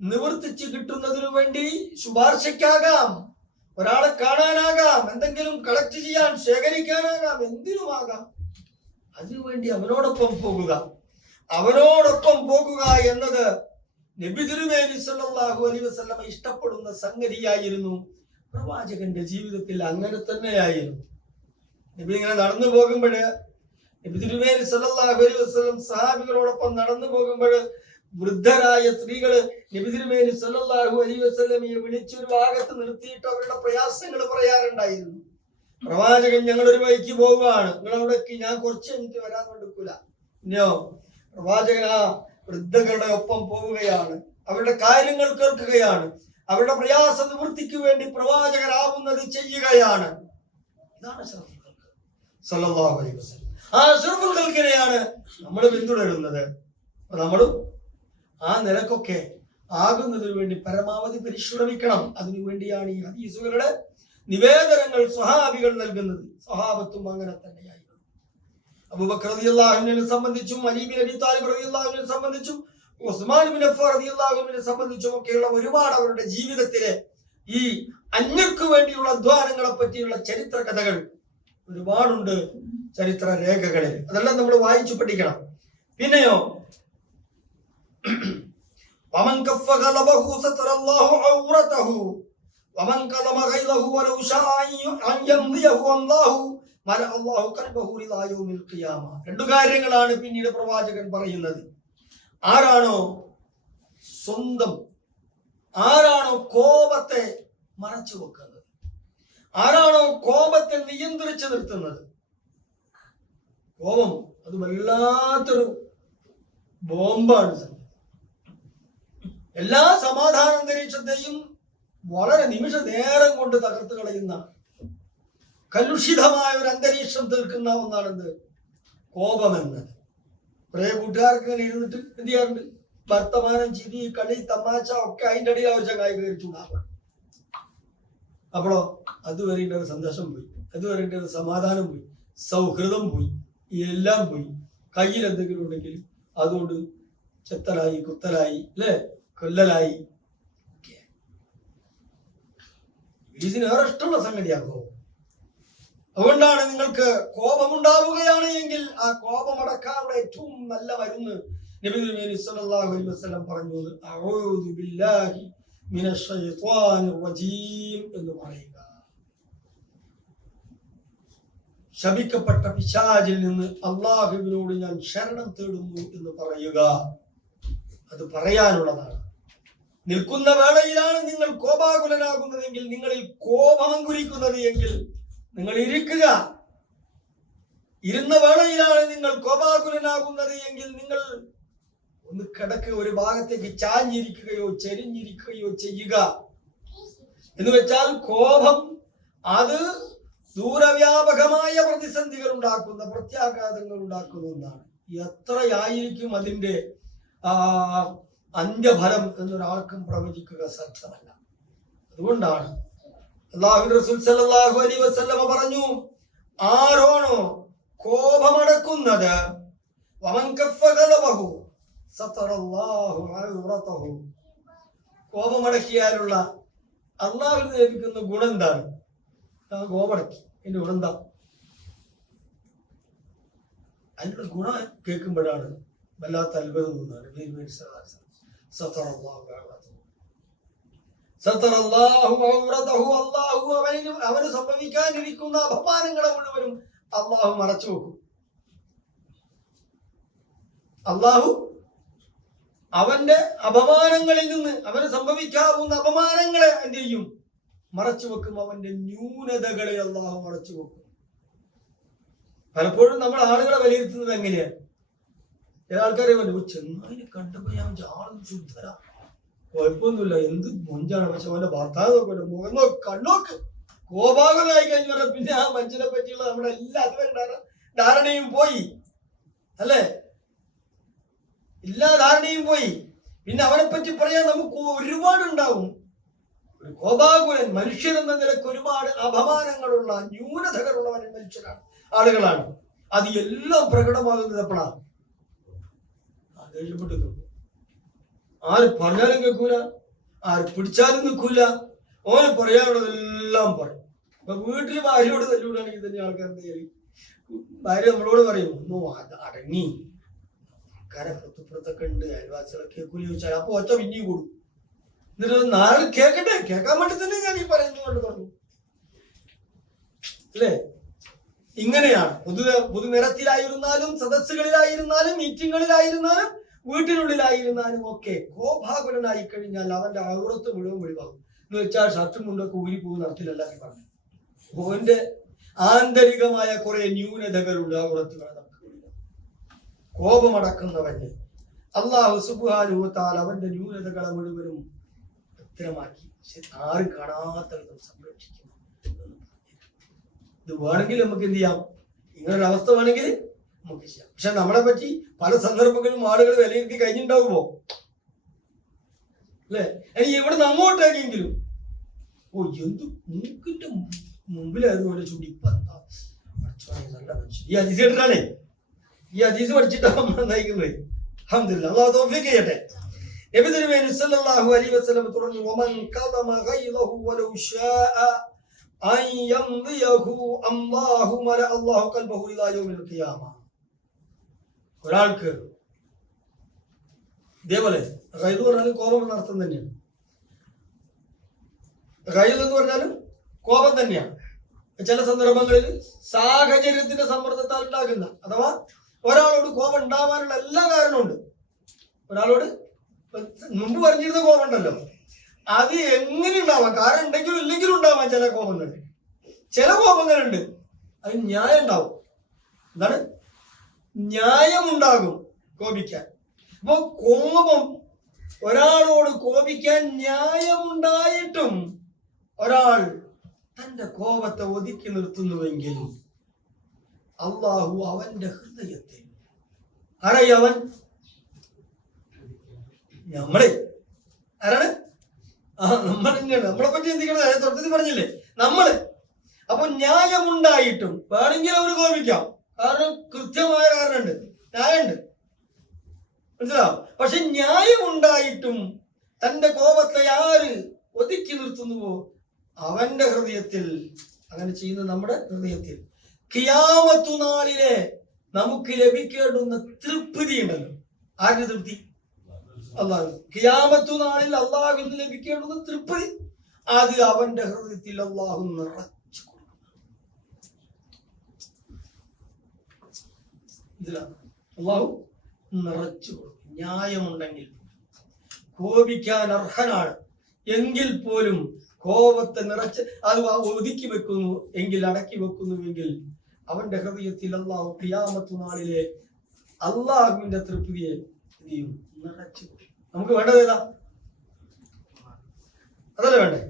നിവർത്തിച്ചു കിട്ടുന്നതിനു വേണ്ടി ശുപാർശയ്ക്കാകാം, ഒരാളെ കാണാനാകാം, എന്തെങ്കിലും കളക്ട് ചെയ്യാൻ, ശേഖരിക്കാനാകാം, എന്തിനുമാകാം. അതിനുവേണ്ടി അവനോടൊപ്പം പോകുക എന്നത് നബി തിരുമേനി സല്ലല്ലാഹു അലൈഹി വസല്ലം ഇഷ്ടപ്പെടുന്ന സംഗതിയായിരുന്നു. പ്രവാചകന്റെ ജീവിതത്തിൽ അങ്ങനെ തന്നെയായിരുന്നു. നബി ഇങ്ങനെ നടന്നു പോകുമ്പോൾ, നബി തിരുമേനി സല്ലല്ലാഹു അലൈഹി വസല്ലം സഹാബികളോടൊപ്പം നടന്നു പോകുമ്പോൾ വൃദ്ധരായ സ്ത്രീകള് നബി തിരുമേനി സല്ലല്ലാഹു അലൈഹി വസല്ലമയെ വിളിച്ചൊരു ഭാഗത്ത് നിർത്തിയിട്ട് അവരുടെ പ്രയാസങ്ങൾ പറയാറുണ്ടായിരുന്നു. പ്രവാചകൻ ഞങ്ങളൊരു വഴിക്ക് പോവുകയാണ്, നിങ്ങൾ അവിടേക്ക് ഞാൻ കുറച്ച് മിനിറ്റ് വരാൻ കൊടുക്കൂല. ഇനിയോ പ്രവാചകൻ ആ വൃദ്ധകളുടെ ഒപ്പം പോവുകയാണ്, അവരുടെ കാര്യങ്ങൾ കേൾക്കുകയാണ്, അവരുടെ പ്രയാസ നിവൃത്തിക്ക് വേണ്ടി പ്രവാചകനാവുന്നത് ചെയ്യുകയാണ്. ഇതാണ് അഷ്റഫുൽ ഖൽഖ് സല്ലല്ലാഹു അലൈഹി വസല്ലം. ആ അഷ്റഫുൽ ഖൽഖിനെയാണ് നമ്മൾ പിന്തുടരുന്നത്. നമ്മളും ആ നിലക്കൊക്കെ ആകുന്നതിനു വേണ്ടി പരമാവധി പരിശ്രമിക്കണം. അതിനുവേണ്ടിയാണ് ഈ ഹദീസുകളുടെ നിവേദനങ്ങൾ സ്വഹാബികൾ നൽകുന്നത്. സ്വഹാബത്തും അങ്ങനെ തന്നെയായിരുന്നു. അബൂബക്കർ റളിയല്ലാഹു അൻഹുവിനെ സംബന്ധിച്ചും അലി ബിൻ അബി താലിബ് റളിയല്ലാഹു അൻഹുവിനെ സംബന്ധിച്ചും ഉസ്മാൻ ബിൻ അഫ്ഫാൻ റളിയല്ലാഹു അൻഹുവിനെ സംബന്ധിച്ചും ഒക്കെയുള്ള ഒരുപാട് അവരുടെ ജീവിതത്തിലെ ഈ അന്യർക്ക് വേണ്ടിയുള്ള അധ്വാനങ്ങളെ പറ്റിയുള്ള ചരിത്ര കഥകൾ ഒരുപാടുണ്ട് ചരിത്ര രേഖകളിൽ. അതെല്ലാം നമ്മൾ വായിച്ചു പഠിക്കണം. പിന്നെയോ വമൻ കഫ ഗലബഹു സതറല്ലാഹു ഔറതഹു വമൻ കലമ ഗൈലഹു വലൗ ശാഅ അൻ യംദിയഹു അല്ലാഹു മലഅല്ലാഹു ഖൽബഹു ഇലാ യൗമിൽ ഖിയാമ. രണ്ടു കാര്യങ്ങളാണ് പിന്നീട് പ്രവാചകൻ പറയുന്നത്. ആരാണോ കോപത്തെ മറച്ചു വെക്കുന്നത്, ആരാണോ കോപത്തെ നിയന്ത്രിച്ചു നിർത്തുന്നത്. കോപം അത് വല്ലാത്തൊരു ബോംബാണ്. എല്ലാ സമാധാനാന്തരീക്ഷത്തെയും വളരെ നിമിഷ നേരം കൊണ്ട് തകർത്ത് കളയുന്ന കലുഷിതമായ ഒരു അന്തരീക്ഷം തീർക്കുന്ന ഒന്നാണെന്ത് കോപമെന്നത്. കുറെ കൂട്ടുകാർക്ക് ഇങ്ങനെ ഇരുന്നിട്ട് എന്ത് ചെയ്യാറുണ്ട്, വർത്തമാനം, ചിരി, കളി, തമാശ ഒക്കെ അതിൻ്റെ അടിയിൽ അവർ ചങ്ങായി കയറിച്ചുണ്ടാകണം. അപ്പോഴോ അതുവരെ ഒരു സന്തോഷം പോയി, അതുവരെ ഒരു സമാധാനം പോയി, സൗഹൃദം പോയി, എല്ലാം പോയി. കയ്യിൽ എന്തെങ്കിലും ഉണ്ടെങ്കിൽ അതുകൊണ്ട് ചെത്തലായി, കുത്തലായി, അല്ലേ, കൊല്ലലായി. ഇതിനേറെ ഇഷ്ടമുള്ള സംഗതിയാകോ. അതുകൊണ്ടാണ് നിങ്ങൾക്ക് കോപമുണ്ടാവുകയാണ് എങ്കിൽ ആ കോപമടക്കാനുള്ള ഏറ്റവും നല്ല മരുന്ന് നബി തിരുമേനി സ്വല്ലല്ലാഹു അലൈഹി വസല്ലം പറഞ്ഞു, അഊദു ബില്ലാഹി മിനശ് ശൈത്വാനിർ റജീം എന്ന് പറയുക. ശപിക്കപ്പെട്ട പിശാചിൽ നിന്ന് അല്ലാഹുവിനോട് ഞാൻ ശരണം തേടുന്നു എന്ന് പറയുക. അത് പറയാനുള്ളതാണ്. നിൽക്കുന്ന വേളയിലാണ് നിങ്ങൾ കോപാകുലനാകുന്നതെങ്കിൽ, നിങ്ങളിൽ കോപമങ്കുരിക്കുന്നത് എങ്കിൽ നിങ്ങൾ ഇരിക്കുക. ഇരുന്ന വേളയിലാണ് നിങ്ങൾ കോപാകുലനാകുന്നത് എങ്കിൽ നിങ്ങൾ ഒന്ന് കിടക്കുക, ഒരു ഭാഗത്തേക്ക് ചാഞ്ഞിരിക്കുകയോ ചെരിഞ്ഞിരിക്കുകയോ ചെയ്യുക. എന്ന് വെച്ചാൽ കോപം അത് ദൂരവ്യാപകമായ പ്രതിസന്ധികൾ ഉണ്ടാക്കുന്ന, പ്രത്യാഘാതങ്ങൾ ഉണ്ടാക്കുന്ന ഒന്നാണ്. എത്രയായിരിക്കും അതിൻ്റെ അന്ത്യഫലം എന്നൊരാൾക്കും പ്രവചിക്കുക സാധ്യമല്ല. അതുകൊണ്ടാണ് അല്ലാഹുവിന്റെ റസൂൽ സല്ലല്ലാഹു അലൈഹി വസല്ലമ പറഞ്ഞു, ആരാണോ കോപമടക്കുന്നത്, വമൻ കഫ ഗലബഹു സതറല്ലാഹു ഔറതഹു, കോപമടക്കിയാലുള്ള അല്ലാഹുവിന് ലഭിക്കുന്ന ഗുണം എന്താണ്? കോപമടക്കി എന്റെ ഗുണം എന്താ? അതിനുള്ള ഗുണം കേൾക്കുമ്പോഴാണ് വല്ലാത്ത അത്ഭുതം തോന്നുന്നത്. അവന് സംഭവിക്കാനിരിക്കുന്ന അപമാനങ്ങളെ മുഴുവനും അള്ളാഹു മറച്ചു വെക്കും. അള്ളാഹു അവന്റെ അപമാനങ്ങളിൽ നിന്ന്, അവന് സംഭവിക്കാവുന്ന അപമാനങ്ങളെ എന്ത് ചെയ്യും? മറച്ചു വെക്കും. അവന്റെ ന്യൂനതകളെ അള്ളാഹു മറച്ചു വെക്കും. പലപ്പോഴും നമ്മൾ ആളുകളെ വിലയിരുത്തുന്നത് എങ്ങനെയാണ്? ചില ആൾക്കാരെ പറഞ്ഞു, ചെന്നായിനെ കണ്ടപ്പോ ഞാൻ ആളും ശുദ്ധരാ, കുഴപ്പമൊന്നുമില്ല, എന്ത് മൊഞ്ചാണ്, പക്ഷെ അവന്റെ ഭർത്താവ് നോക്കട്ടെ, മുഖം നോക്ക്, കണ്ണോക്ക്, കോപാകുലനായി കഴിഞ്ഞു പറഞ്ഞ പിന്നെ ആ മനുഷ്യനെ പറ്റിയുള്ള നമ്മുടെ എല്ലാ അതുവരെ ധാരണയും പോയി, അല്ലേ? എല്ലാ ധാരണയും പോയി. പിന്നെ അവനെ പറ്റി പറയാൻ നമുക്ക് ഒരുപാടുണ്ടാവും. ഒരു കോപാകുലൻ മനുഷ്യൻ എന്ന നിലക്ക് ഒരുപാട് അപമാനങ്ങളുള്ള, ന്യൂനതകളുള്ളവൻ മനുഷ്യരാണ്, ആളുകളാണ്. അത് എല്ലാം പ്രകടമാകുന്നത് എപ്പോഴാണ്? ദേഷ്യപ്പെട്ടു. ആര് പറഞ്ഞാലും കേൾക്കൂല, ആര് പിടിച്ചാലും നിൽക്കൂല, ഓന് പറയാനുള്ളതെല്ലാം പറയും. അപ്പൊ വീട്ടിൽ ഭാര്യയോട് തല്ലുകൂടാണെങ്കിൽ തന്നെ ആൾക്കാർ എന്ത് ചെയ്യും? ഭാര്യ നമ്മളോട് പറയും, ഒന്നോ അടങ്ങി, ആൾക്കാരെ പുറത്തുപുറത്തൊക്കെ ഉണ്ട്, അയൽവാസികളൊക്കെ കേൾക്കൂല ചോദിച്ചാൽ അപ്പൊ ഒച്ച പിന്നെയും കൂടും. എന്നിട്ട് നാളെ കേൾക്കട്ടെ, കേൾക്കാൻ വേണ്ടി തന്നെ ഞാൻ ഈ പറയുന്നത് കൊണ്ട് പറഞ്ഞു, അല്ലേ? ഇങ്ങനെയാണ് പൊതുനിരത്തിലായിരുന്നാലും, സദസ്സുകളിലായിരുന്നാലും, മീറ്റിങ്ങുകളിലായിരുന്നാലും, വീട്ടിനുള്ളിലായിരുന്നാലും ഒക്കെ കോപാകുലനായി കഴിഞ്ഞാൽ അവന്റെ ഔറത്ത് മുഴുവൻ വെളിവാകും. എന്ന് വെച്ചാൽ ഷർട്ടും മുണ്ടൊക്കെ ഊരിപ്പോകുന്ന അർത്ഥത്തിലല്ല പറഞ്ഞു. ഓന്റെ ആന്തരികമായ കുറെ ന്യൂനതകളുണ്ട് ഔറത്തുകൾ. കോപമടക്കുന്നവന് അല്ലാഹു സുബ്ഹാനഹു വ തആല അവന്റെ ന്യൂനതകളെ മുഴുവനും വ്യക്തമാക്കി ആരും കാണാത്ത വിധം സംരക്ഷിക്കും. ഇത് വേണമെങ്കിൽ നമുക്ക് എന്ത് ചെയ്യാം, ഇങ്ങനൊരു അവസ്ഥ വേണമെങ്കിൽ നമുക്ക് ചെയ്യാം. പക്ഷെ നമ്മളെ പറ്റി പല സന്ദർഭങ്ങളിലും ആളുകൾ വിലയിരുത്തി കഴിഞ്ഞിട്ടുണ്ടാവുമോ? അല്ലെ? ഇനി ഇവിടുന്ന് അങ്ങോട്ടേക്കെങ്കിലും എന്ത് മൂക്കിന്റെ മുമ്പിലായിരുന്നു പോലെ ചൂടി. ഇപ്പൊ എന്താ നല്ല മനുഷ്യൻ. ഈ ഹദീസ് കേട്ടിട്ടാണേ, ഈ ഹദീസ് പഠിച്ചിട്ടാണ് നയിക്കുന്നത്. അൽഹംദുലില്ലാഹ്, അല്ലാഹു തൗഫീഖ് ചെയ്യട്ടെ. നബി തിരുമേനി സല്ലല്ലാഹു അലൈഹി വസല്ലം പറഞ്ഞു, വമൻ ഖദമ ഗൈലഹു വലൗ ശാഅ അൻ യംദിയഹു അല്ലാഹു മല അല്ലാഹു ഖൽബഹു ഇലാ യൗമിൽ ഖിയാമ. ഒരാൾക്ക് ഇതേപോലെ ഗൈൽ പറഞ്ഞാലും കോപം എന്ന അർത്ഥം തന്നെയാണ്. ഗൈൽ എന്ന് പറഞ്ഞാലും കോപം തന്നെയാണ്. ചില സന്ദർഭങ്ങളിൽ സാഹചര്യത്തിന്റെ സമ്മർദ്ദത്താൽ ഉണ്ടാകുന്ന, അഥവാ ഒരാളോട് കോപം ഉണ്ടാവാനുള്ള എല്ലാ കാരണമുണ്ട്. ഒരാളോട് മുമ്പ് പറഞ്ഞിരുന്ന കോപം ഉണ്ടല്ലോ, അത് എങ്ങനെ ഉണ്ടാവാം, കാരണം ഉണ്ടെങ്കിലും ഇല്ലെങ്കിലും ഉണ്ടാവാം. ചില കോപങ്ങൾ, ചില കോപങ്ങളുണ്ട് അത് ന്യായം ഉണ്ടാവും. എന്താണ്? ന്യായമുണ്ടാകും കോപിക്കാൻ. അപ്പൊ കോപം, ഒരാളോട് കോപിക്കാൻ ന്യായമുണ്ടായിട്ടും ഒരാൾ തന്റെ കോപത്തെ ഒതുക്കി നിർത്തുന്നുവെങ്കിൽ അള്ളാഹു അവന്റെ ഹൃദയത്തിൽ, ആരായി അവൻ? നമ്മളെ ആരാണ്? നമ്മൾ തന്നെയാണ്. നമ്മളെ പറ്റി ചിന്തിക്കണത് തുടക്കത്തിൽ പറഞ്ഞില്ലേ, നമ്മള്. അപ്പൊ ന്യായമുണ്ടായിട്ടും വേണമെങ്കിൽ അവർ കോപിക്കാം, കാരണം കൃത്യമായ കാരണമുണ്ട്, ന്യായമുണ്ട്, മനസ്സിലാവും. പക്ഷെ ന്യായമുണ്ടായിട്ടും തന്റെ കോപത്തെ ആര് ഒതുക്കി നിർത്തുന്നുവോ അവന്റെ ഹൃദയത്തിൽ, അങ്ങനെ ചെയ്യുന്ന നമ്മുടെ ഹൃദയത്തിൽ ഖിയാമത്തു നാളിലെ നമുക്ക് ലഭിക്കേണ്ടുന്ന തൃപ്തി ഉണ്ടല്ലോ. ആരുടെ തൃപ്തി? അള്ളാഹു. ഖിയാമത്തു നാളിൽ അള്ളാഹുവിന് ലഭിക്കേണ്ടുന്ന തൃപ്തി, അത് അവന്റെ ഹൃദയത്തിൽ അള്ളാഹു നിറച്ചു കൊടുക്കും. അള്ളാഹു നിറച്ചു കൊടുക്കും. ന്യായമുണ്ടെങ്കിൽ, കോപിക്കാൻ അർഹനാണ് എങ്കിൽ പോലും കോപത്തെ നിറച്ച് അത് ഒതുക്കി വെക്കുന്നു എങ്കിൽ, അടക്കി വെക്കുന്നുവെങ്കിൽ അവന്റെ ഹൃദയത്തിൽ അള്ളാഹു ഖിയാമത്തു നാളിലെ അള്ളാഹുവിന്റെ തൃപ്തിയെ നിറച്ചു. നമുക്ക് വേണ്ടത് ഏതാ? അതല്ലേ വേണ്ടേ?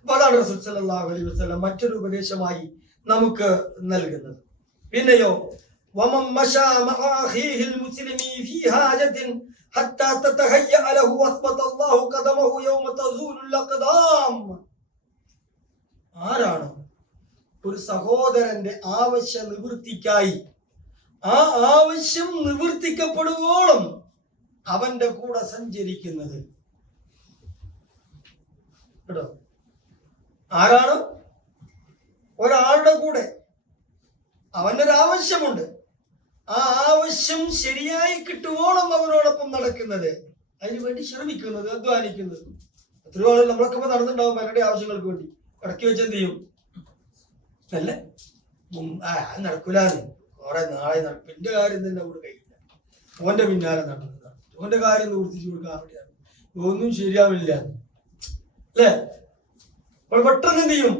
അപ്പൊ അതാണ് റസൂൽ സല്ലല്ലാഹു അലൈഹി വസല്ലം മറ്റൊരു ഉപദേശമായി നമുക്ക് നൽകുന്നത്. പിന്നെയോ, വമൻ മശാ മഅ അഖീഹിൽ മുസ്ലിമി ഫീ ഹാജത്തിൻ ഹത്താ തതഹയ്യ ലഹു അസ്ബത അല്ലാഹു ഖദമഹു യൗമ തസൂലുൽ അഖ്ദാം. ആരാണ് ഒരു സഹോദരന്റെ ആവശ്യ നിവൃത്തിക്കായി, ആ ആവശ്യം നിവർത്തിക്കപ്പെടുവോളം അവന്റെ കൂടെ സഞ്ചരിക്കുന്നത്? കേട്ടോ, ആരാണ് ഒരാളുടെ കൂടെ അവനൊരാവശ്യമുണ്ട്, ആ ആവശ്യം ശരിയായി കിട്ടുവോളം അവനോടൊപ്പം നടക്കുന്നത്, അതിനുവേണ്ടി ശ്രമിക്കുന്നത്, അധ്വാനിക്കുന്നത്? എത്രയോ ആളുകൾ നമ്മളൊക്കെ നടന്നിട്ടുണ്ടാവും അവരുടെ ആവശ്യങ്ങൾക്ക് വേണ്ടി. ഇടയ്ക്ക് വെച്ച് എന്ത് ചെയ്യും? അല്ലേ, നടക്കൂലാന്ന് കുറെ നാളെ നടക്കും, എന്റെ കാര്യം തന്നെ അവിടെ കഴിയില്ല, ഓന്റെ പിന്നാലെ നടന്നത്, ഓന്റെ കാര്യം നിവർത്തിച്ചു കൊടുക്കാൻ വേണ്ടിയാണ്, ഒന്നും ശരിയാവില്ല അല്ലേ? അപ്പോൾ പെട്ടെന്ന് എന്ത് ചെയ്യും?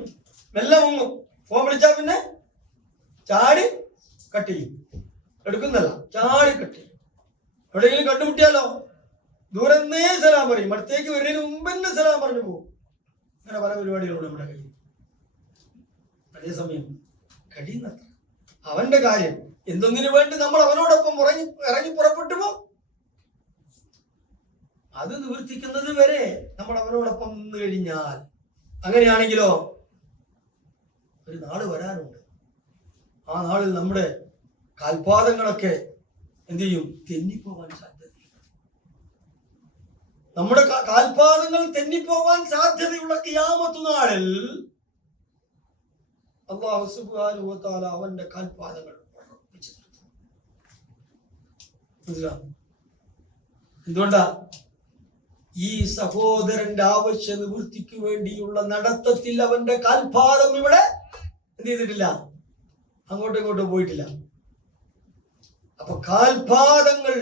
മെല്ലെ മുങ്ങും. ഫോൺ വിളിച്ചാൽ പിന്നെ ചാടി കട്ട് ചെയ്യും, എടുക്കുന്നല്ല, ചാടി കട്ട് ചെയ്യും. എവിടെയെങ്കിലും കണ്ടുമുട്ടിയാലോ ദൂരെ നിന്നേ സലാം പറയും, അടുത്തേക്ക് വരുന്നതിന് മുമ്പ് തന്നെ സലാം പറഞ്ഞു പോകും. അങ്ങനെ പല പരിപാടികളുണ്ട് നമ്മുടെ കയ്യിൽ. അതേസമയം കഴിയുന്നത്ര അവന്റെ കാര്യം എന്തൊന്നിനു വേണ്ടി നമ്മൾ അവനോടൊപ്പം ഇറങ്ങി പുറപ്പെട്ടു പോകും, അത് നിവർത്തിക്കുന്നത് വരെ നമ്മൾ അവനോടൊപ്പം നിന്ന് കഴിഞ്ഞാൽ, അങ്ങനെയാണെങ്കിലോ ഒരു നാള് വരാനുണ്ട്. ആ നാളിൽ നമ്മുടെ കാൽപാദങ്ങളൊക്കെ എന്ത് ചെയ്യും? തെന്നിപ്പോവാൻ സാധ്യതയുണ്ട്. നമ്മുടെ കാൽപാദങ്ങൾ തെന്നിപ്പോവാൻ സാധ്യതയുള്ള ഖിയാമത്ത് നാളിൽ അല്ലാഹു സുബ്ഹാനഹു വ തആല അവന്റെ കാൽപാദങ്ങൾ ഉറപ്പിച്ചു നിർത്തും. എന്തുകൊണ്ടാ? ഈ സഹോദരന്റെ ആവശ്യ നിവൃത്തിക്ക് വേണ്ടിയുള്ള നടത്തത്തിൽ അവന്റെ കാൽപാദം ഇവിടെ എന്ത് ചെയ്തിട്ടില്ല? അങ്ങോട്ടും ഇങ്ങോട്ടും പോയിട്ടില്ല. അപ്പൊ കാൽപാദങ്ങൾ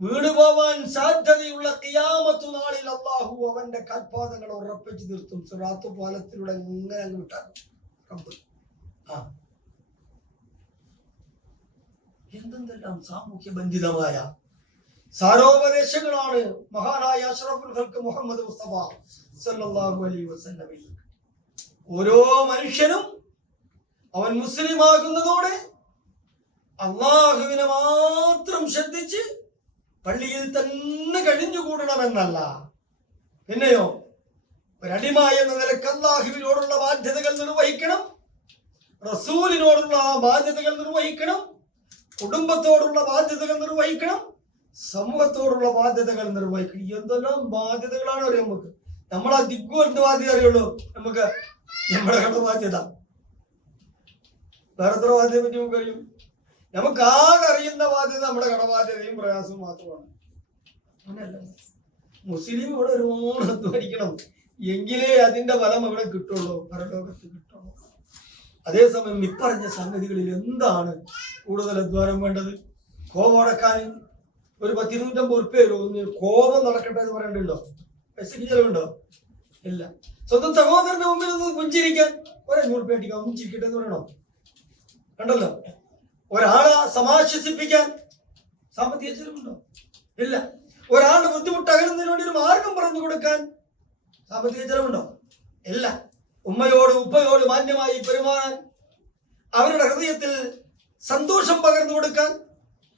വീണുപോവാൻ സാധ്യതയുള്ള ഖിയാമത്ത് നാളിൽ അല്ലാഹു അവന്റെ കാൽപാദങ്ങൾ ഉറപ്പിച്ചു നിർത്തും. സിറാത്ത് പാലത്തിലൂടെ എങ്ങനെ അങ്ങ് വിട്ടാകും. എന്തെല്ലാം സാമൂഹ്യ ബന്ധിതമായ സാരോപദേശങ്ങളാണ് മഹാനായ അഷ്റഫുൽ ഖൽഖ് മുഹമ്മദ് മുസ്തഫ സല്ലല്ലാഹു അലൈഹി വസല്ലം. ഓരോ മനുഷ്യനും അവൻ മുസ്ലിമാകുന്നതോടെ അള്ളാഹുവിനെ മാത്രം ശ്രദ്ധിച്ച് പള്ളിയിൽ തന്നെ കഴിഞ്ഞുകൂടണമെന്നല്ല, പിന്നെയോ ഒരടിമ എന്ന നിലക്ക് അല്ലാഹുവിനോടുള്ള ബാധ്യതകൾ നിർവഹിക്കണം, റസൂലിനോടുള്ള ബാധ്യതകൾ നിർവഹിക്കണം, കുടുംബത്തോടുള്ള ബാധ്യതകൾ നിർവഹിക്കണം, സമൂഹത്തോടുള്ള ബാധ്യതകൾ നിർവഹിക്കണം. എന്തെല്ലാം ബാധ്യതകളാണ് അറിയാം നമുക്ക്. നമ്മളെ ദിഗ്ഗു എന്ത് ബാധ്യത അറിയുള്ളൂ നമുക്ക്? നമ്മുടെ കടബാധ്യത. വേറെ എത്ര ബാധ്യതയെ പറ്റി നമുക്കറിയും? നമുക്ക് ആകെ അറിയുന്ന ബാധ്യത നമ്മുടെ കടബാധ്യതയും പ്രയാസവും മാത്രമാണ്. അങ്ങനെയല്ല, മുസ്ലിം ഇവിടെ ഒരുപാട് അധ്വാനിക്കണം, എങ്കിലേ അതിന്റെ ഫലം ഇവിടെ കിട്ടുള്ളൂ, പരലോകത്ത് കിട്ടുള്ളൂ. അതേസമയം ഇപ്പറഞ്ഞ സംഗതികളിൽ എന്താണ് കൂടുതൽ അധ്വാനം വേണ്ടത്? കോപം അടക്കാൻ ഒരു 10-250 ഉറുപ്പിക ഒന്ന് കോപം നടക്കട്ടെ എന്ന് പറയണ്ടല്ലോ, പൈസക്ക് ചെലവുണ്ടോ? ഇല്ല. സ്വന്തം സഹോദരന്റെ മുമ്പിൽ ഒന്ന് പുഞ്ചിരിക്കാൻ 100 ഉറുപ്പിക അടിക്കാം, ഒന്ന് ചിരിക്കട്ടെ എന്ന് പറയണോ? കണ്ടല്ലോ. ഒരാളെ സമാശ്വസിപ്പിക്കാൻ സാമ്പത്തിക ചെലവുണ്ടോ? ഇല്ല. ഒരാളുടെ ബുദ്ധിമുട്ട് അകലുന്നതിന് വേണ്ടി ഒരു മാർഗം പറഞ്ഞു കൊടുക്കാൻ സാമ്പത്തിക ചെലവുണ്ടോ? ഇല്ല. ഉമ്മയോട് ഉപ്പയോട് മാന്യമായി പെരുമാറാൻ, അവരുടെ ഹൃദയത്തിൽ സന്തോഷം പകർന്നു കൊടുക്കാൻ,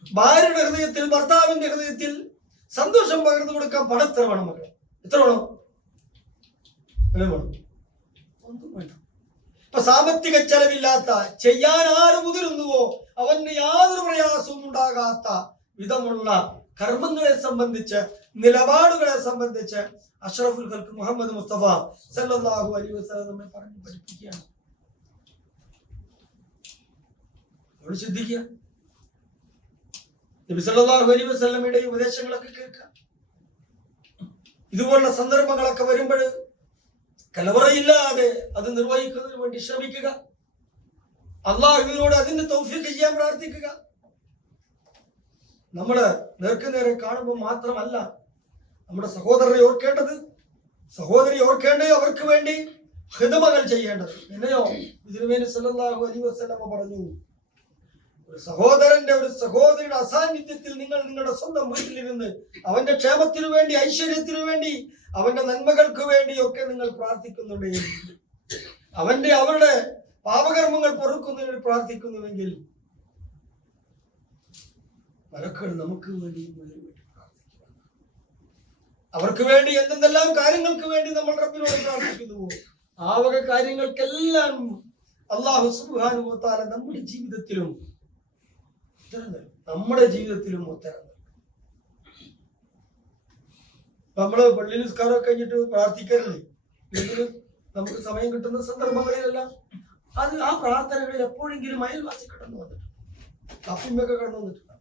ഭാര്യയുടെ ഹൃദയത്തിൽ ഭർത്താവിന്റെ ഹൃദയത്തിൽ സന്തോഷം പകർന്നു കൊടുക്കാൻ പണം എത്ര വേണം? മക്കളെ എത്ര വേണം? ഒന്നും വേണ്ട. ഇപ്പൊ സാമ്പത്തിക ചെലവില്ലാത്ത, ചെയ്യാൻ ആര് മുതിരുന്നുവോ അവന് യാതൊരു പ്രയാസവും ഉണ്ടാകാത്ത വിധമുള്ള കർമ്മങ്ങളെ സംബന്ധിച്ച്, നിലപാടുകളെ സംബന്ധിച്ച് അഷ്റഫുൽ ഖൽഖ് മുഹമ്മദ് മുസ്തഫ സല്ലല്ലാഹു അലൈഹി വസല്ലം നമ്മെ പറഞ്ഞു പഠിപ്പിക്കുകയാണ്. അവിടെ ശ്രദ്ധിക്കുക. നബി സല്ലല്ലാഹു അലൈഹി വസല്ലമയുടെ ഉപദേശങ്ങളൊക്കെ കേൾക്കുക. ഇതുപോലുള്ള സന്ദർഭങ്ങളൊക്കെ വരുമ്പോൾ കലവറയില്ലാതെ അത് നിർവഹിക്കുന്നതിന് വേണ്ടി ശ്രമിക്കുക. അള്ളാഹുവിനോട് അതിന്റെ തൗഫീഖ് ചെയ്യാൻ പ്രാർത്ഥിക്കുക. നമ്മള് നേർക്കുനേരെ കാണുമ്പോൾ മാത്രമല്ല നമ്മുടെ സഹോദരനെ ഓർക്കേണ്ടത്, സഹോദരി ഓർക്കേണ്ടത്, അവർക്ക് വേണ്ടി ഖിദ്മകൾ ചെയ്യേണ്ടത്. എന്നെയോ തിരുമേനി സല്ലല്ലാഹു അലൈഹി വസല്ലമ പറഞ്ഞു, ഒരു സഹോദരന്റെ, ഒരു സഹോദരിയുടെ അസാന്നിധ്യത്തിൽ നിങ്ങൾ നിങ്ങളുടെ സ്വന്തം വീട്ടിലിരുന്ന് അവന്റെ ക്ഷേമത്തിനു വേണ്ടി, ഐശ്വര്യത്തിനു വേണ്ടി, അവന്റെ നന്മകൾക്ക് വേണ്ടിയൊക്കെ നിങ്ങൾ പ്രാർത്ഥിക്കുന്നുണ്ടെങ്കിൽ, അവരുടെ പാപകർമ്മങ്ങൾ പൊറുക്കുന്നതിന് പ്രാർത്ഥിക്കുന്നുവെങ്കിൽ, മലക്കുകൾ നമുക്ക് വേണ്ടി പ്രാർത്ഥിക്കുക. അവർക്ക് വേണ്ടി എന്തെല്ലാം കാര്യങ്ങൾക്ക് വേണ്ടി നമ്മൾ റബ്ബിനോട് പ്രാർത്ഥിക്കുന്നുവോ ആ വക കാര്യങ്ങൾക്കെല്ലാം അല്ലാഹു സുബ്ഹാനഹു വ തആല നമ്മുടെ ജീവിതത്തിലും ഉത്തരം നൽകും. നമ്മള് പള്ളിയിൽ നിസ്കാരമൊക്കെ കഴിഞ്ഞിട്ട് പ്രാർത്ഥിക്കാറില്ലേ? എങ്കിലും നമുക്ക് സമയം കിട്ടുന്ന സന്ദർഭങ്ങളിലെല്ലാം അത് ആ പ്രാർത്ഥനകളിൽ എപ്പോഴെങ്കിലും അയൽവാസി കടന്നു വന്നിട്ടുണ്ട്, അപ്പിമ്മയൊക്കെ കടന്നു വന്നിട്ടുണ്ട്.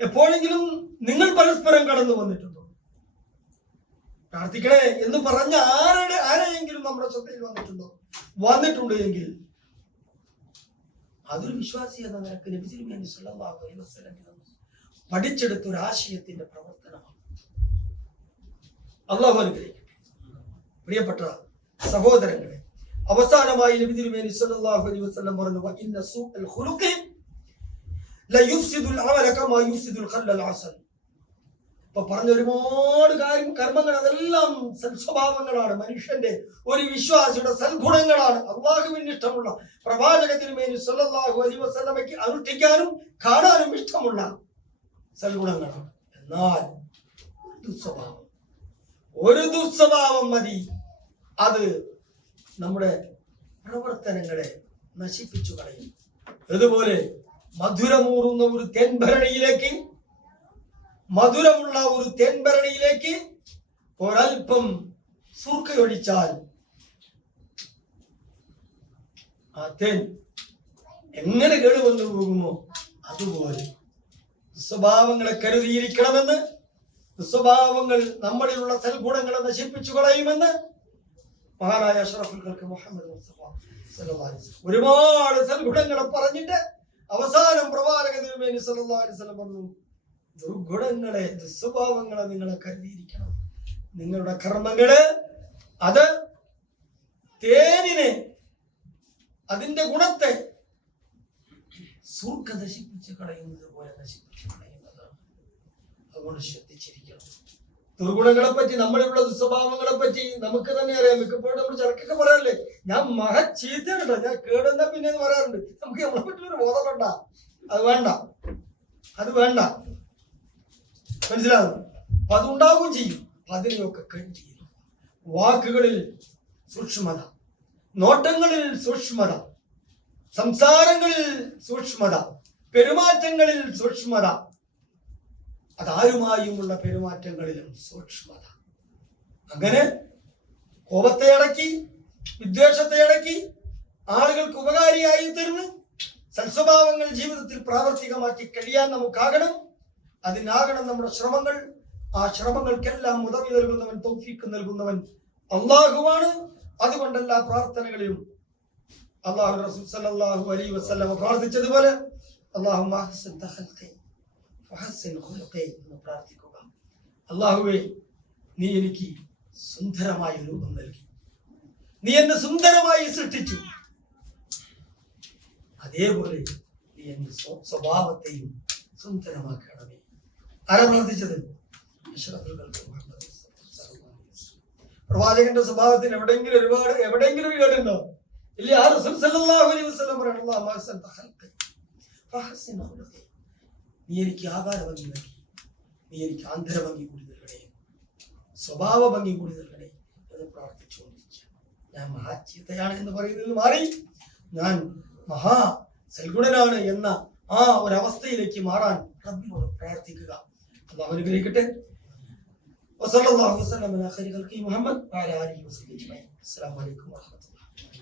എപ്പോഴെങ്കിലും നിങ്ങൾ പരസ്പരം കടന്നു വന്നിട്ടുണ്ടോ? പ്രാർത്ഥിക്കണേ എന്ന് പറഞ്ഞ ആരെയെങ്കിലും നമ്മുടെ ശ്രദ്ധയിൽ വന്നിട്ടുണ്ട് എങ്കിൽ അതൊരു വിശ്വാസി എന്ന നിലക്ക് നബി തിരുമേനി സല്ലല്ലാഹു അലൈഹി വസല്ലം പഠിച്ചെടുത്ത ഒരു ആശയത്തിന്റെ പ്രവർത്തനമാണ്. അല്ലാഹു അനുഗ്രഹിക്കട്ടെ. പ്രിയപ്പെട്ട സഹോദരങ്ങളെ, അവസാനമായി നബി തിരുമേനി സല്ലല്ലാഹു അലൈഹി വസല്ലം പറഞ്ഞു, വഇന്ന സൂഅൽ ഖുലുഖി ലയുഫ്സിദുൽ അമല കമാ യുഫ്സിദുൽ ഖല്ലൽ അസൽ. ഇപ്പൊ പറഞ്ഞ ഒരുപാട് കർമ്മങ്ങൾ അതെല്ലാം സൽസ്വഭാവങ്ങളാണ്, മനുഷ്യന്റെ ഒരു വിശ്വാസിയുടെ സൽഗുണങ്ങളാണ്, അള്ളാഹുവിന് ഇഷ്ടമുള്ള, പ്രവാചക തിരുമേനി സല്ലല്ലാഹു അലൈഹി വസല്ലമയ്ക്ക് അനുഷ്ഠിക്കാനും കാണാനും ഇഷ്ടമുള്ള സൽഗുണങ്ങളാണ്. എന്നാൽ ഒരു ദുസ്വഭാവം മതി, അത് നമ്മുടെ പ്രവർത്തനങ്ങളെ നശിപ്പിച്ചു കളയും. അതുപോലെ മധുരമുള്ള ഒരു തേൻഭരണിയിലേക്ക് ഒരൽപ്പം സുർക്കയൊഴിച്ചാൽ ആ തേൻ എങ്ങനെ കേടുവന്നു പോകുമോ അതുപോലെ സ്വഭാവങ്ങളെ കരുതിയിരിക്കണമെന്ന്, സ്വഭാവങ്ങൾ നമ്മളിലുള്ള സൽഗുണങ്ങളെ നശിപ്പിച്ചു കളയുമെന്ന് മഹാനായ അഷ്റഫുൽ ഖൽഖ് മുഹമ്മദ് മുസ്തഫ സല്ലല്ലാഹു അലൈഹി വസല്ലം ഒരുപാട് സൽഗുണങ്ങളെ പറഞ്ഞിട്ട് അവസാനം പ്രവാചക തിരുമേനി സല്ലല്ലാഹു അലൈഹി വസല്ലം പറഞ്ഞു, ദുർഗുണങ്ങളെ, ദുസ്വഭാവങ്ങളെ നിങ്ങളെ കരുതിയിരിക്കണം. നിങ്ങളുടെ കർമ്മങ്ങള് അത് തേനിനെ, അതിന്റെ ഗുണത്തെ സുർക്ക നശിപ്പിച്ച് കളയുന്നത് പോലെ നശിപ്പിച്ച് കളയുന്നതാണ്. അതുകൊണ്ട് ശ്രദ്ധിച്ചിരിക്കണം. ദുർഗുണങ്ങളെ പറ്റി, നമ്മളിലുള്ള ദുസ്വഭാവങ്ങളെ പറ്റി നമുക്ക് തന്നെ അറിയാം. മിക്കപ്പോഴും നമ്മൾ ചിലക്കൊക്കെ പറയാറില്ലേ, ഞാൻ ചീത്തയാണ് കേട്ടോ, ഞാൻ കേടുന്ന പിന്നെ പറയാറുണ്ട്. നമുക്ക് നമ്മളെ പറ്റി ഒരു ബോധം വേണ്ട, അത് വേണ്ട, മനസ്സിലാകുന്നു. അപ്പൊ അതുണ്ടാവുകയും ചെയ്യും. അതിനെയൊക്കെ കഴിഞ്ഞിരിക്കും. വാക്കുകളിൽ സൂക്ഷ്മത, നോട്ടങ്ങളിൽ സൂക്ഷ്മത, സംസാരങ്ങളിൽ സൂക്ഷ്മത, പെരുമാറ്റങ്ങളിൽ സൂക്ഷ്മത, അതാരുമായുമുള്ള പെരുമാറ്റങ്ങളിലും സൂക്ഷ്മത. അങ്ങനെ കോപത്തെ അടക്കി, വിദ്വേഷത്തെ അടക്കി, ആളുകൾക്ക് ഉപകാരിയായി തീർന്ന് സൽസ്വഭാവങ്ങൾ ജീവിതത്തിൽ പ്രാവർത്തികമാക്കി കഴിയാൻ നമുക്കാകണം. അതിനാകണം നമ്മുടെ ശ്രമങ്ങൾ. ആ ശ്രമങ്ങൾക്കെല്ലാം ഉദവി നൽകുന്നവൻ, തൗഫീഖ് നൽകുന്നവൻ അള്ളാഹുവാണ്. അതുകൊണ്ട് എല്ലാ പ്രാർത്ഥനകളിലും അള്ളാഹു റസൂൽ സല്ലല്ലാഹു അലൈഹി വസല്ലം പ്രാർത്ഥിച്ചതുപോലെ അല്ലാഹുമ്മ അഹ്സിൻ ഖൽഖി വഹസ്സിൻ ഖുലുഖി എന്ന് പ്രാർത്ഥിക്കുക. അള്ളാഹുവേ, നീ എനിക്ക് സുന്ദരമായ രൂപം നൽകി, നീ എന്നെ സുന്ദരമായി സൃഷ്ടിച്ചു, അതേപോലെ നീ എന്റെ സ്വഭാവത്തെയും സുന്ദരമാക്കണമേ. ആരാ പ്രാർത്ഥിച്ചത്? പ്രവാചകന്റെ സ്വഭാവത്തിന് എവിടെയെങ്കിലും ഒരു കേടുണ്ടോ? ഇല്ല. ആ റസൂൽ സല്ലല്ലാഹു അലൈഹി വസല്ലം പറയുന്നു, നീ എനിക്ക് ആകാര ഭംഗി നൽകി, നീ എനിക്ക് ആന്തര ഭംഗി കൂടി നൽകണേ, സ്വഭാവ ഭംഗി കൂടി നൽകണേ എന്ന് പ്രാർത്ഥിച്ചുകൊണ്ടിരിക്കുക. ഞാൻ മഹാചീത്തയാണ് എന്ന് പറയുന്നതിൽ മാറി ഞാൻ മഹാ സൽഗുണനാണ് എന്ന ആ ഒരവസ്ഥയിലേക്ക് മാറാൻ റബ്ബിനോട് പ്രാർത്ഥിക്കുക. അല്ലാഹു അനുഗ്രഹിക്കട്ടെ. വസല്ലല്ലാഹു വസല്ലം അലാ ഖൈരി ഖൽഖി മുഹമ്മദ് വഅലാ ആലിഹി വസഹ്ബിഹി അജ്മഈൻ. അസ്സലാമു അലൈക്കും വറഹ്മത്തുള്ളാഹി.